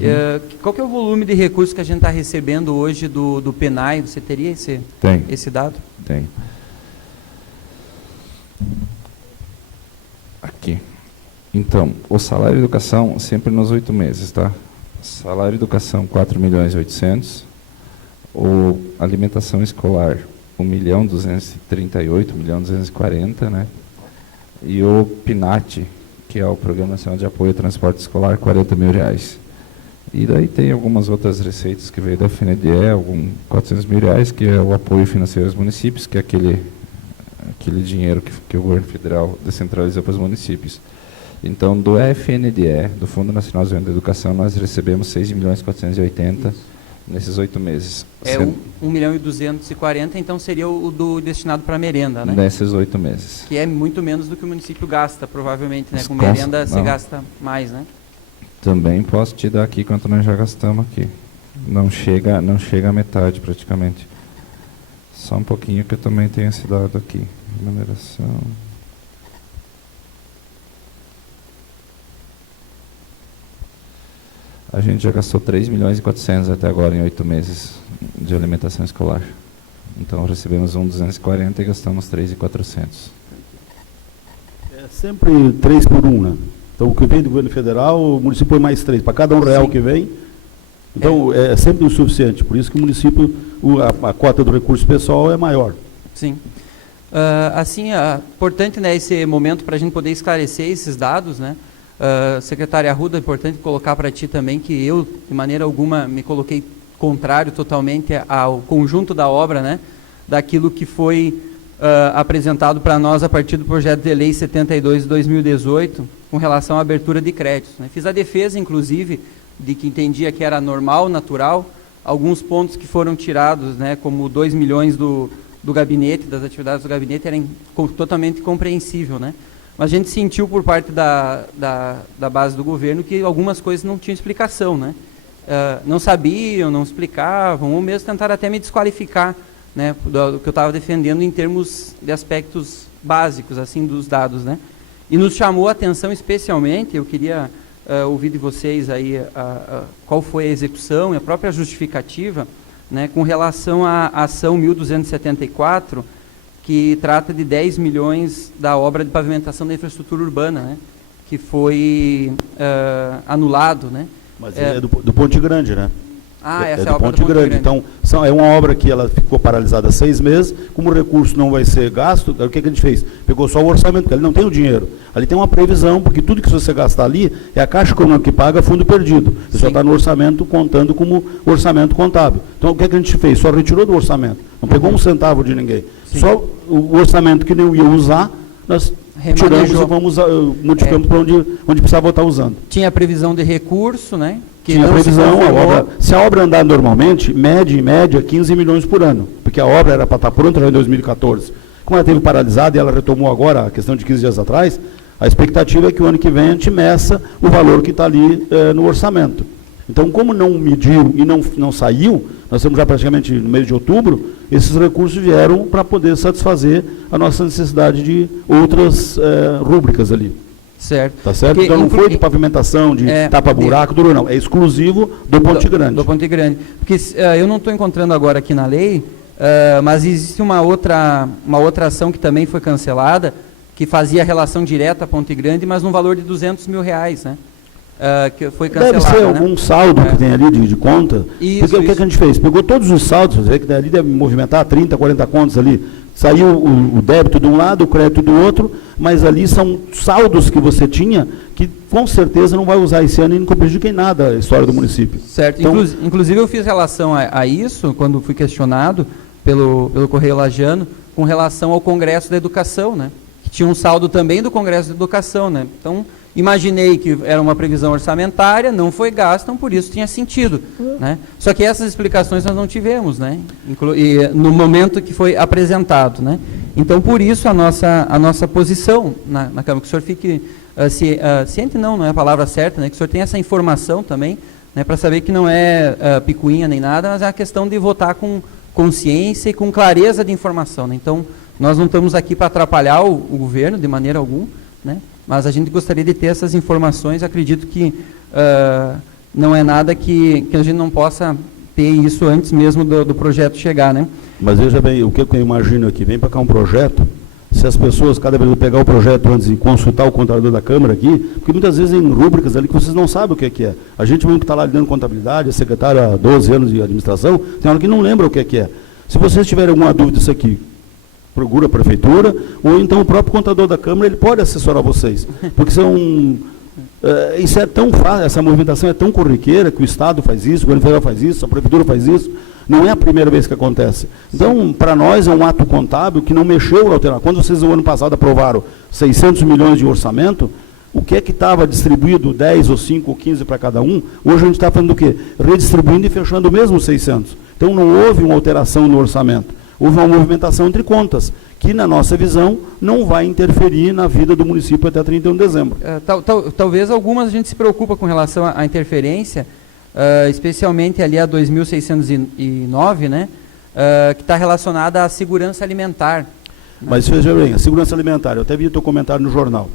Qual que é o volume de recursos que a gente está recebendo hoje do PENAI? Você teria esse dado? Tem. Aqui. Então, o salário de educação sempre nos 8 meses, tá? Salário de educação 4.800.000, o alimentação escolar 1.238.000, 1.240.000, né? E o PNAT, que é o Programa Nacional de Apoio ao Transporte Escolar, R$40.000. E daí tem algumas outras receitas que veio da FNDE, R$400.000, que é o apoio financeiro aos municípios, que é aquele dinheiro que o governo federal descentraliza para os municípios. Então, do FNDE, do Fundo Nacional de Educação, nós recebemos 6.480.000 nesses 8 meses. É 1.240.000, então seria o destinado para merenda, né? Nesses 8 meses. Que é muito menos do que o município gasta, provavelmente, né? Com Não. merenda se gasta mais, né? Também posso te dar aqui quanto nós já gastamos aqui. Não chega a metade, praticamente. Só um pouquinho que eu também tenho esse dado aqui. Remuneração... A gente já gastou 3.400.000 até agora em 8 meses de alimentação escolar. Então recebemos 1.240 e gastamos 3.400. É sempre 3 por 1, né? Então o que vem do governo federal, o município põe mais 3. Para cada R$1 que vem, então é sempre o suficiente. Por isso que o município, a cota do recurso pessoal é maior. Sim. Importante, né, esse momento para a gente poder esclarecer esses dados, né? Secretária Arruda, é importante colocar para ti também que eu, de maneira alguma, me coloquei contrário totalmente ao conjunto da obra, né, daquilo que foi apresentado para nós a partir do projeto de lei 72 de 2018, com relação à abertura de créditos, né. Fiz a defesa, inclusive, de que entendia que era normal, natural, alguns pontos que foram tirados, né, como 2 milhões do gabinete, das atividades do gabinete, era totalmente compreensível, né. Mas a gente sentiu por parte da base do governo que algumas coisas não tinham explicação, né? Não sabiam, não explicavam, ou mesmo tentaram até me desqualificar, né, do que eu estava defendendo em termos de aspectos básicos, assim, dos dados, né? E nos chamou a atenção especialmente, eu queria ouvir de vocês aí qual foi a execução e a própria justificativa, né, com relação à ação 1274, que trata de 10 milhões da obra de pavimentação da infraestrutura urbana, né, que foi anulado, né? Mas é do Ponte Grande, né? Essa é do a obra Ponte Grande. Então, é uma obra que ela ficou paralisada há 6 meses, como o recurso não vai ser gasto, o que a gente fez? Pegou só o orçamento, porque ali não tem o dinheiro. Ali tem uma previsão, porque tudo que você gastar ali é a Caixa Econômica que paga fundo perdido. Você só está no orçamento contando como orçamento contábil. Então, o que a gente fez? Só retirou do orçamento. Não pegou um centavo de ninguém. Sim. Só o orçamento que não ia usar, nós tiramos e vamos modificamos para onde precisava estar usando. Tinha previsão de recurso, né? Tinha previsão, se a obra andar normalmente, em média, 15 milhões por ano, porque a obra era para estar pronta já em 2014. Como ela teve paralisada e ela retomou agora, a questão de 15 dias atrás, a expectativa é que o ano que vem a gente meça o valor que está ali no orçamento. Então, como não mediu e não saiu, nós estamos já praticamente no mês de outubro, esses recursos vieram para poder satisfazer a nossa necessidade de outras rúbricas ali. Certo. Tá certo? Porque, então não foi de pavimentação, de tapa-buraco, duro não. É exclusivo do Ponte Grande. Do Ponte Grande. Porque eu não estou encontrando agora aqui na lei, mas existe uma outra ação que também foi cancelada, que fazia relação direta a Ponte Grande, mas num valor de R$200 mil, né? que foi cancelada. Deve ser né? algum saldo que tem ali de conta. Isso, porque o que a gente fez? Pegou todos os saldos, você vê que dali deve movimentar 30, 40 contas ali. Saiu o débito de um lado, o crédito do outro, mas ali são saldos que você tinha que com certeza não vai usar esse ano e não prejudica em nada a história do município. Certo. Então, Inclusive eu fiz relação a isso, quando fui questionado pelo Correio Lajano, com relação ao Congresso da Educação, né? Que tinha um saldo também do Congresso da Educação, né? Então, imaginei que era uma previsão orçamentária, não foi gasto, então por isso tinha sentido, né? Só que essas explicações nós não tivemos, né? No momento que foi apresentado, né? Então, por isso a nossa posição na Câmara, que o senhor fique ciente, não é a palavra certa, né? Que o senhor tenha essa informação também, né? Para saber que não é picuinha nem nada, mas é a questão de votar com consciência e com clareza de informação, né? Então, nós não estamos aqui para atrapalhar o governo de maneira alguma, né? Mas a gente gostaria de ter essas informações. Acredito que não é nada que a gente não possa ter isso antes mesmo do projeto chegar, né? mas veja bem, o que eu imagino aqui, vem para cá um projeto, se as pessoas, cada vez pegar o projeto antes de consultar o contador da Câmara aqui, porque muitas vezes tem rúbricas ali que vocês não sabem o que é. A gente mesmo que está lá lidando com contabilidade, é secretário há 12 anos de administração, tem hora que não lembra o que é. Se vocês tiverem alguma dúvida disso aqui, procura a prefeitura, ou então o próprio contador da Câmara, ele pode assessorar vocês, porque isso é tão fácil, essa movimentação é tão corriqueira que o Estado faz isso, o governo federal faz isso, a prefeitura faz isso, não é a primeira vez que acontece. Então, para nós é um ato contábil que não mexeu no alterar. Quando vocês no ano passado aprovaram 600 milhões de orçamento, o que é que estava distribuído, 10 ou 5 ou 15 para cada um, hoje a gente está fazendo o quê? Redistribuindo e fechando mesmo 600. Então não houve uma alteração no orçamento. Houve uma movimentação entre contas, que, na nossa visão, não vai interferir na vida do município até 31 de dezembro. Talvez algumas a gente se preocupa com relação à interferência, especialmente ali a 2.609, né, que está relacionada à segurança alimentar. Mas veja bem, a segurança alimentar, eu até vi o teu comentário no jornal.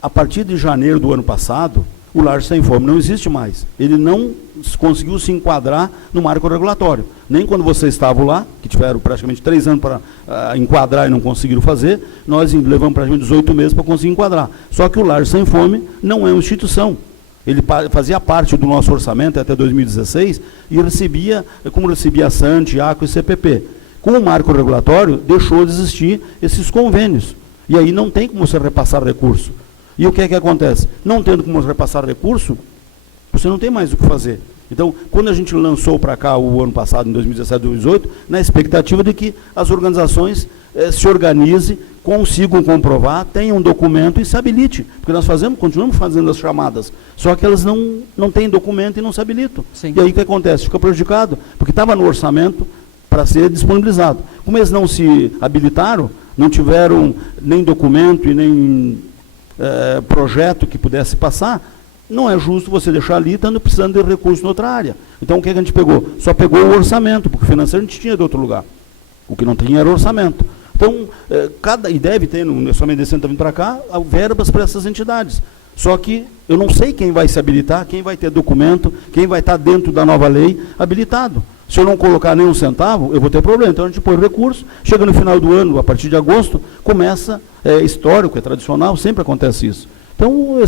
A partir de janeiro do ano passado, o Lar Sem Fome não existe mais. Ele não conseguiu se enquadrar no marco regulatório. Nem quando vocês estavam lá, que tiveram praticamente 3 anos para enquadrar e não conseguiram fazer, nós levamos praticamente 18 meses para conseguir enquadrar. Só que o Lar Sem Fome não é uma instituição. Ele fazia parte do nosso orçamento até 2016 e recebia, como recebia a SANT, ACO e CPP. Com o marco regulatório, deixou de existir esses convênios. E aí não tem como você repassar recurso. E o que é que acontece? Não tendo como repassar recurso, você não tem mais o que fazer. Então, quando a gente lançou para cá o ano passado, em 2017, 2018, na expectativa de que as organizações se organizem, consigam comprovar, tenham um documento e se habilite. Porque nós continuamos fazendo as chamadas, só que elas não têm documento e não se habilitam. Sim. E aí o que acontece? Fica prejudicado, porque estava no orçamento para ser disponibilizado. Como eles não se habilitaram, não tiveram nem documento e nem projeto que pudesse passar, não é justo você deixar ali, estando precisando de recurso em outra área. Então, o que a gente pegou? Só pegou o orçamento, porque o financeiro a gente tinha de outro lugar. O que não tinha era o orçamento. Então, e deve ter, no orçamento desse ano está vindo para cá, verbas para essas entidades. Só que eu não sei quem vai se habilitar, quem vai ter documento, quem vai estar dentro da nova lei habilitado. Se eu não colocar nenhum centavo, eu vou ter problema. Então a gente põe o recurso, chega no final do ano, a partir de agosto, começa, histórico, é tradicional, sempre acontece isso. Então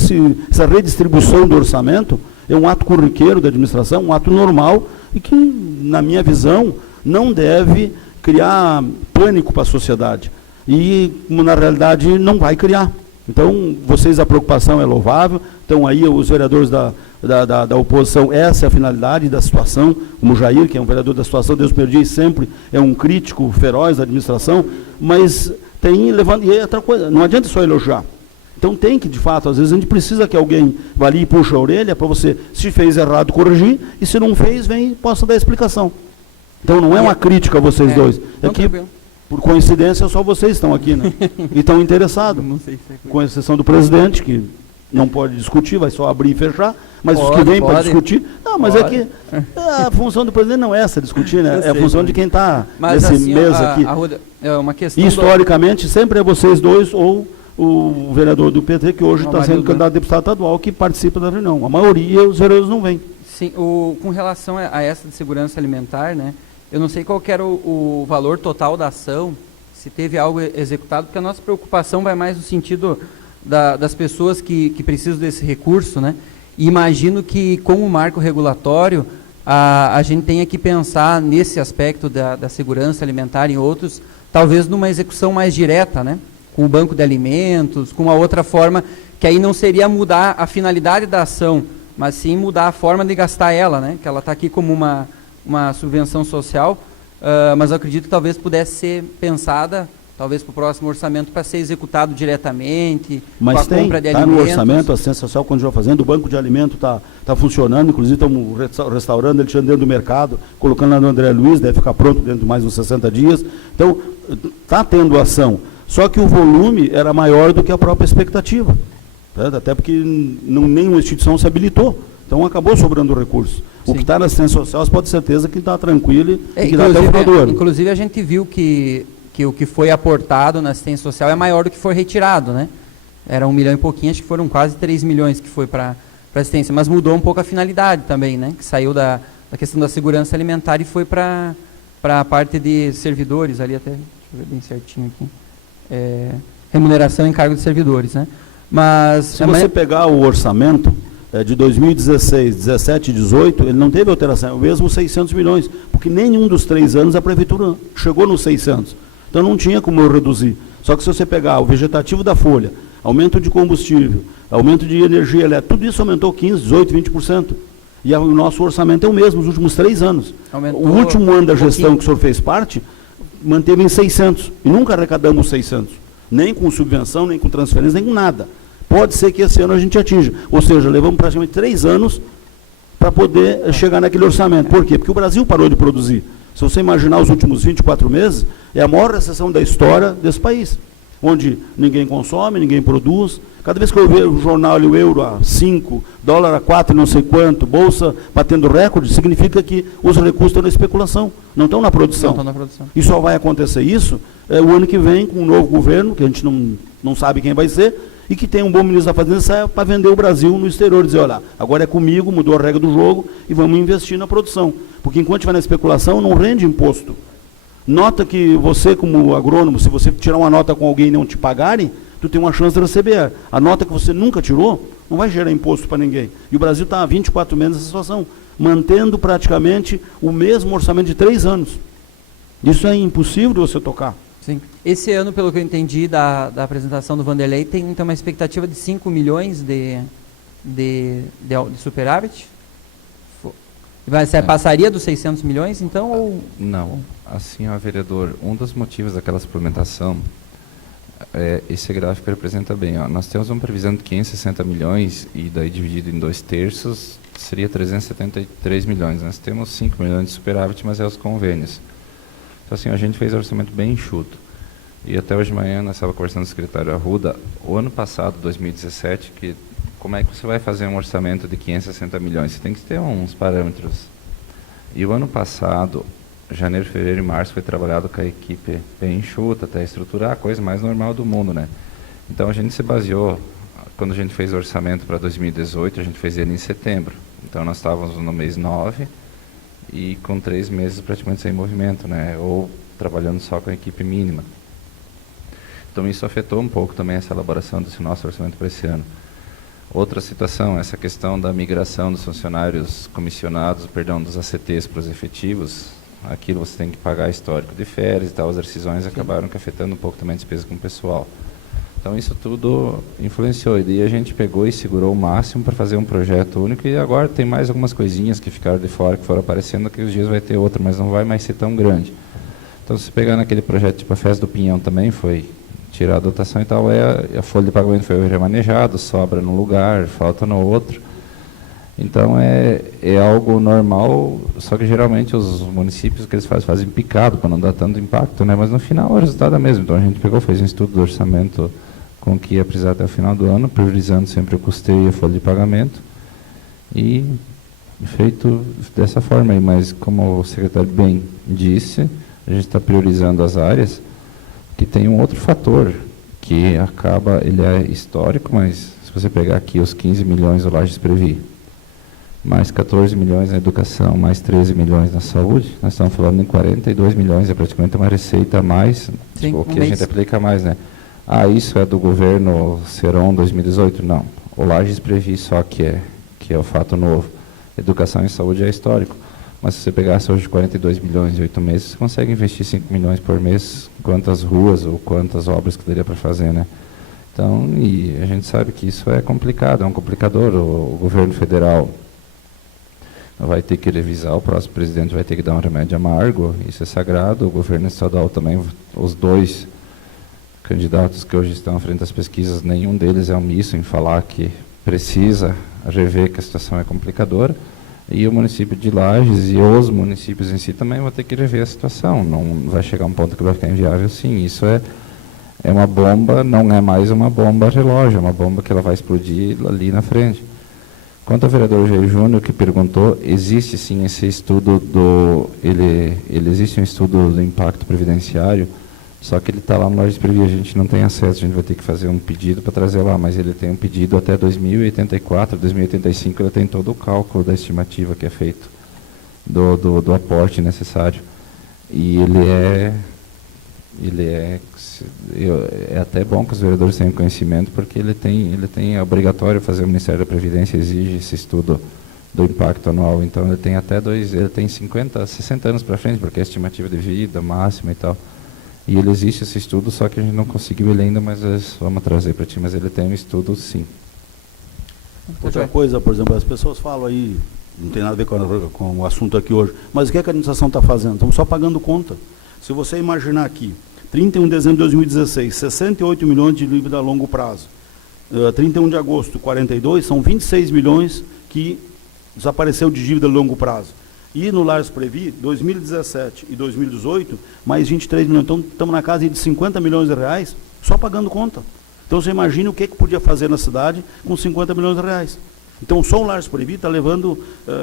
essa redistribuição do orçamento é um ato corriqueiro da administração, um ato normal, e que, na minha visão, não deve criar pânico para a sociedade. E, na realidade, não vai criar. Então, a preocupação é louvável, então aí os vereadores da oposição, essa é a finalidade da situação, como o Jair, que é um vereador da situação, desde o primeiro dia e sempre é um crítico feroz da administração, mas e é outra coisa, não adianta só elogiar. Então tem que, de fato, às vezes a gente precisa que alguém vá ali e puxe a orelha para você, se fez errado, corrigir, e se não fez, vem e possa dar explicação. Então não é uma crítica a vocês dois, é que, por coincidência, só vocês estão aqui, né? E estão interessados, com exceção do presidente, que não pode discutir, vai só abrir e fechar, mas os que vêm para discutir... Não, mas é que a função do presidente não é essa, discutir, né? É a função de quem está nesse mesa aqui. É uma questão e, historicamente, sempre é vocês dois ou o vereador do PT, que hoje está sendo candidato a deputado estadual, que participa da reunião. A maioria, os vereadores não vêm. Sim, com relação a essa de segurança alimentar, né? Eu não sei qual que era o valor total da ação, se teve algo executado, porque a nossa preocupação vai mais no sentido das pessoas que precisam desse recurso, né? E imagino que, com o marco regulatório, a gente tenha que pensar nesse aspecto da segurança alimentar e em outros, talvez numa execução mais direta, né? Com o banco de alimentos, com uma outra forma, que aí não seria mudar a finalidade da ação, mas sim mudar a forma de gastar ela, né? Que ela está aqui como uma subvenção social, mas eu acredito que talvez pudesse ser pensada, talvez para o próximo orçamento, para ser executado diretamente, Mas com a compra de está alimentos. no orçamento, a assistência social continua fazendo, o banco de alimento está funcionando, inclusive estamos restaurando, ele tirando dentro do mercado, colocando lá no André Luiz, deve ficar pronto dentro de mais uns 60 dias. Então, está tendo ação, só que o volume era maior do que a própria expectativa, né? Até porque nenhuma instituição se habilitou, então acabou sobrando recurso. O Sim. que está na assistência social, você pode ter certeza que está tranquilo e que dá até o final do ano. Inclusive, a gente viu que o que foi aportado na assistência social é maior do que foi retirado, né? Era 1 milhão e pouquinho, acho que foram quase 3 milhões que foi para assistência, mas mudou um pouco a finalidade também, né? Que saiu da questão da segurança alimentar e foi para a parte de servidores ali, até, deixa eu ver bem certinho aqui, remuneração em cargo de servidores, né? Mas se você pegar o orçamento de 2016, 17 e 18, ele não teve alteração, é o mesmo 600 milhões, porque nenhum dos 3 anos a prefeitura chegou nos 600. Então não tinha como eu reduzir. Só que se você pegar o vegetativo da folha, aumento de combustível, aumento de energia elétrica, tudo isso aumentou 15%, 18%, 20%. E o nosso orçamento é o mesmo nos últimos 3 anos. Aumentou o último ano da um gestão pouquinho. que o senhor fez parte, manteve em 600. E nunca arrecadamos 600. Nem com subvenção, nem com transferência, nem com nada. Pode ser que esse ano a gente atinja. Ou seja, levamos praticamente 3 anos para poder chegar naquele orçamento. Por quê? Porque o Brasil parou de produzir. Se você imaginar os últimos 24 meses, é a maior recessão da história desse país, onde ninguém consome, ninguém produz. Cada vez que eu vejo o jornal e o euro a 5, dólar a 4, não sei quanto, bolsa batendo recorde, significa que os recursos estão na especulação, não estão na produção. Não estão na produção. E só vai acontecer isso o ano que vem, com um novo governo, que a gente não sabe quem vai ser, e que tem um bom ministro da Fazenda saia para vender o Brasil no exterior, dizer, olha, agora é comigo, mudou a regra do jogo e vamos investir na produção. Porque enquanto estiver na especulação, não rende imposto. Nota que você, como agrônomo, se você tirar uma nota com alguém e não te pagarem, tu tem uma chance de receber. A nota que você nunca tirou, não vai gerar imposto para ninguém. E o Brasil está há 24 meses nessa situação, mantendo praticamente o mesmo orçamento de 3 anos. Isso é impossível de você tocar. Sim. Esse ano, pelo que eu entendi da apresentação do Vanderlei, tem então uma expectativa de 5 milhões de superávit? Passaria dos 600 milhões, então? Ou... Não. Assim, ó, vereador, um dos motivos daquela suplementação, esse gráfico representa bem. Ó, nós temos uma previsão de 560 milhões e daí dividido em 2/3 seria 373 milhões. Nós temos 5 milhões de superávit, mas é os convênios. Então, assim, a gente fez um orçamento bem enxuto. E até hoje de manhã nós estávamos conversando com o secretário Arruda, o ano passado, 2017, como é que você vai fazer um orçamento de 560 milhões? Você tem que ter uns parâmetros. E o ano passado, janeiro, fevereiro e março, foi trabalhado com a equipe bem enxuta, até estruturar a coisa mais normal do mundo, né? Então a gente se baseou, quando a gente fez o orçamento para 2018, a gente fez ele em setembro. Então nós estávamos no mês 9 e com 3 meses praticamente sem movimento, né? Ou trabalhando só com a equipe mínima. Então isso afetou um pouco também essa elaboração desse nosso orçamento para esse ano. Outra situação, essa questão da migração dos funcionários comissionados, dos ACTs para os efetivos, aquilo você tem que pagar histórico de férias e tal, as rescisões acabaram afetando um pouco também a despesa com o pessoal. Então isso tudo influenciou, e daí a gente pegou e segurou o máximo para fazer um projeto único, e agora tem mais algumas coisinhas que ficaram de fora, que foram aparecendo, que os dias vai ter outra, mas não vai mais ser tão grande. Então se pegar naquele projeto tipo a Festa do Pinhão também foi tirar a dotação e tal, a folha de pagamento foi remanejada, sobra num lugar, falta no outro. Então é algo normal, só que geralmente os municípios que eles fazem picado para não dar tanto impacto, né? Mas no final o resultado é mesmo. Então a gente fez um estudo do orçamento com o que ia precisar até o final do ano, priorizando sempre o custeio e a folha de pagamento, e feito dessa forma aí. Mas como o secretário bem disse, a gente está priorizando as áreas que tem um outro fator, que ele é histórico, mas se você pegar aqui os 15 milhões do Lages Previ, mais 14 milhões na educação, mais 13 milhões na saúde, nós estamos falando em 42 milhões, é praticamente uma receita a mais, o que a gente aplica mais, né? Isso é do governo Seron 2018? Não. O Lages Previ só que é que é o fato novo. Educação e saúde é histórico. Mas se você pegasse hoje 42 milhões em 8 meses, você consegue investir 5 milhões por mês, quantas ruas ou quantas obras que daria para fazer, né? Então, e a gente sabe que isso é complicado, é um complicador. O governo federal vai ter que revisar, o próximo presidente vai ter que dar um remédio amargo, isso é sagrado. O governo estadual também, os dois candidatos que hoje estão à frente das pesquisas, nenhum deles é omisso em falar que precisa rever que a situação é complicadora. E o município de Lages e os municípios em si também vão ter que rever a situação. Não vai chegar um ponto que vai ficar inviável, sim. Isso é uma bomba, não é mais uma bomba relógio, é uma bomba que ela vai explodir ali na frente. Quanto ao vereador Jair Júnior, que perguntou, existe sim esse estudo existe um estudo do impacto previdenciário, só que ele está lá no Lages Previ, a gente não tem acesso, a gente vai ter que fazer um pedido para trazer lá, mas ele tem um pedido até 2084, 2085, ele tem todo o cálculo da estimativa que é feito do aporte necessário. E é até bom que os vereadores tenham conhecimento, porque é obrigatório fazer, o Ministério da Previdência exige esse estudo do impacto anual, então ele tem até ele tem 50, 60 anos para frente, porque é a estimativa de vida máxima e tal. E ele existe esse estudo, só que a gente não conseguiu ele ainda, mas vamos trazer para ti, mas ele tem um estudo sim. Outra coisa, por exemplo, as pessoas falam aí, não tem nada a ver com o assunto aqui hoje, mas o que a administração está fazendo? Estamos só pagando conta. Se você imaginar aqui, 31 de dezembro de 2016, 68 milhões de dívida a longo prazo. 31 de agosto, 42, são 26 milhões que desapareceu de dívida a longo prazo. E no Lages Previ, 2017 e 2018, mais 23 milhões. Então, estamos na casa de 50 milhões de reais só pagando conta. Então, você imagina o que podia fazer na cidade com 50 milhões de reais. Então, só o Lages Previ está levando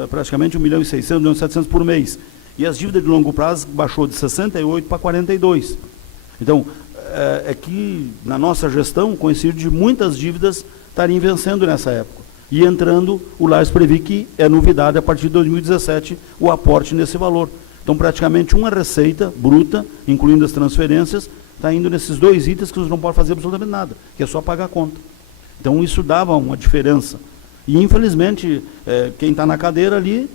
praticamente 1 milhão e 600, 1 milhão e 700 por mês. E as dívidas de longo prazo baixou de 68 para 42. Então, é que na nossa gestão coincide de muitas dívidas estarem vencendo nessa época. E entrando o Lages Previ, que é novidade a partir de 2017, o aporte nesse valor. Então, praticamente uma receita bruta, incluindo as transferências, está indo nesses dois itens que você não pode fazer absolutamente nada, que é só pagar a conta. Então, isso dava uma diferença. E, infelizmente, quem está na cadeira ali,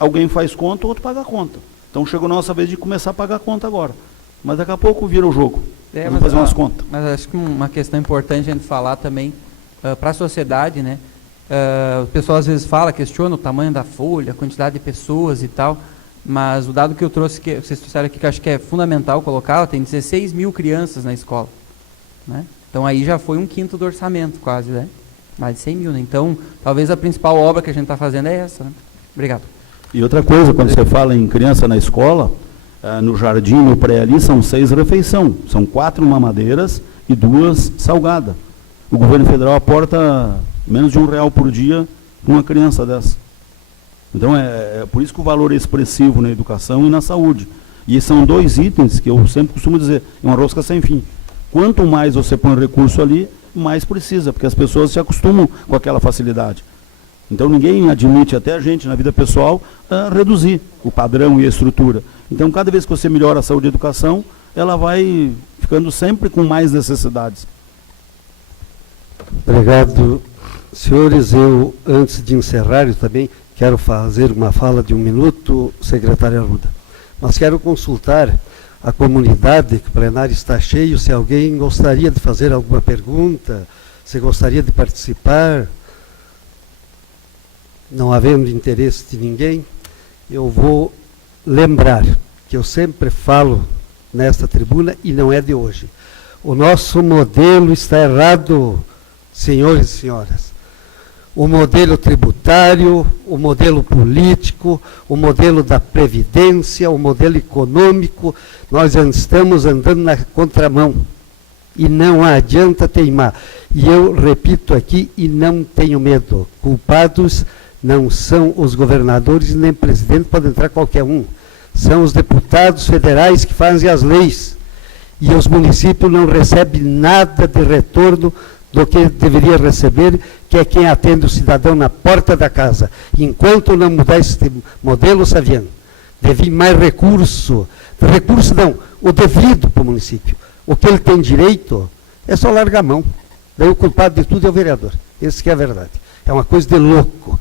alguém faz conta, o outro paga a conta. Então, chegou a nossa vez de começar a pagar a conta agora. Mas daqui a pouco vira o jogo. Vamos fazer umas contas. Mas acho que uma questão importante a gente falar também para a sociedade, né? O pessoal às vezes questiona o tamanho da folha, a quantidade de pessoas e tal, mas o dado que eu trouxe, que vocês trouxeram aqui, que eu acho que é fundamental colocar, tem 16 mil crianças na escola, né? Então aí já foi 1/5 do orçamento quase, né? Mais de 100 mil, né? Então talvez a principal obra que a gente está fazendo é essa, né? Obrigado. E outra coisa, quando você fala em criança na escola, no jardim, no pré ali, são 6 refeições, são 4 mamadeiras e 2 salgadas. O governo federal aporta menos de R$1 por dia para uma criança dessa. Então, é por isso que o valor é expressivo na educação e na saúde. E são 2 itens que eu sempre costumo dizer, é uma rosca sem fim. Quanto mais você põe recurso ali, mais precisa, porque as pessoas se acostumam com aquela facilidade. Então, ninguém admite, até a gente, na vida pessoal, reduzir o padrão e a estrutura. Então, cada vez que você melhora a saúde e a educação, ela vai ficando sempre com mais necessidades. Obrigado, senhores. Eu, antes de encerrar, eu também quero fazer uma fala de 1 minuto, secretária Arruda. Mas quero consultar a comunidade, que o plenário está cheio, se alguém gostaria de fazer alguma pergunta, se gostaria de participar. Não havendo interesse de ninguém, eu vou lembrar que eu sempre falo nesta tribuna, e não é de hoje. O nosso modelo está errado, senhores e senhoras. O modelo tributário, o modelo político, o modelo da previdência, o modelo econômico, nós estamos andando na contramão. E não adianta teimar. E eu repito aqui, e não tenho medo, culpados não são os governadores nem o presidente, pode entrar qualquer um. São os deputados federais que fazem as leis. E os municípios não recebem nada de retorno do que deveria receber, que é quem atende o cidadão na porta da casa. Enquanto não mudar esse modelo, Saviano, deve vir mais recurso não, o devido para o município. O que ele tem direito é só largar a mão. Daí o culpado de tudo é o vereador. Esse que é a verdade. É uma coisa de louco.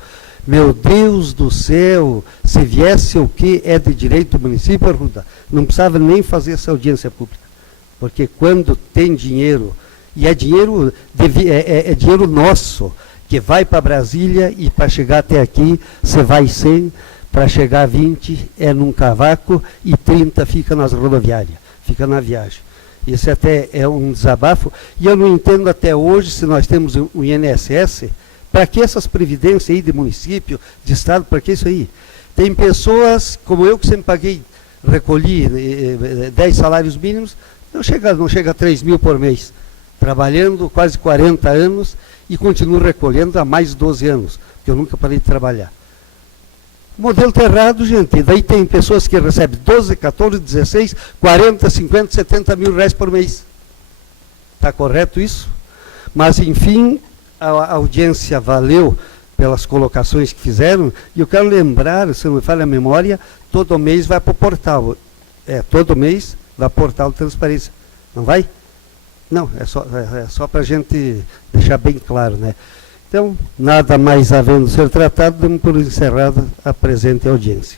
Meu Deus do céu, se viesse o que é de direito do município, Arruda, não precisava nem fazer essa audiência pública. Porque quando tem dinheiro, e é dinheiro, é dinheiro nosso, que vai para Brasília e para chegar até aqui, você vai 100, para chegar a 20 é num cavaco e 30 fica nas rodoviárias, fica na viagem. Esse até é um desabafo, e eu não entendo até hoje, se nós temos o INSS, para que essas previdências aí de município, de estado, para que isso aí? Tem pessoas, como eu que sempre paguei, recolhi 10 salários mínimos, não chega a 3 mil por mês, trabalhando quase 40 anos e continuo recolhendo há mais de 12 anos, porque eu nunca parei de trabalhar. O modelo está errado, gente. Daí tem pessoas que recebem 12, 14, 16, 40, 50, 70 mil reais por mês. Está correto isso? Mas, enfim, a audiência valeu pelas colocações que fizeram, e eu quero lembrar, se não me falha a memória, todo mês vai para o portal. Todo mês vai para o portal de transparência. Não vai? Não, é só para a gente deixar bem claro, né? Então, nada mais havendo ser tratado, damos por encerrada a presente audiência.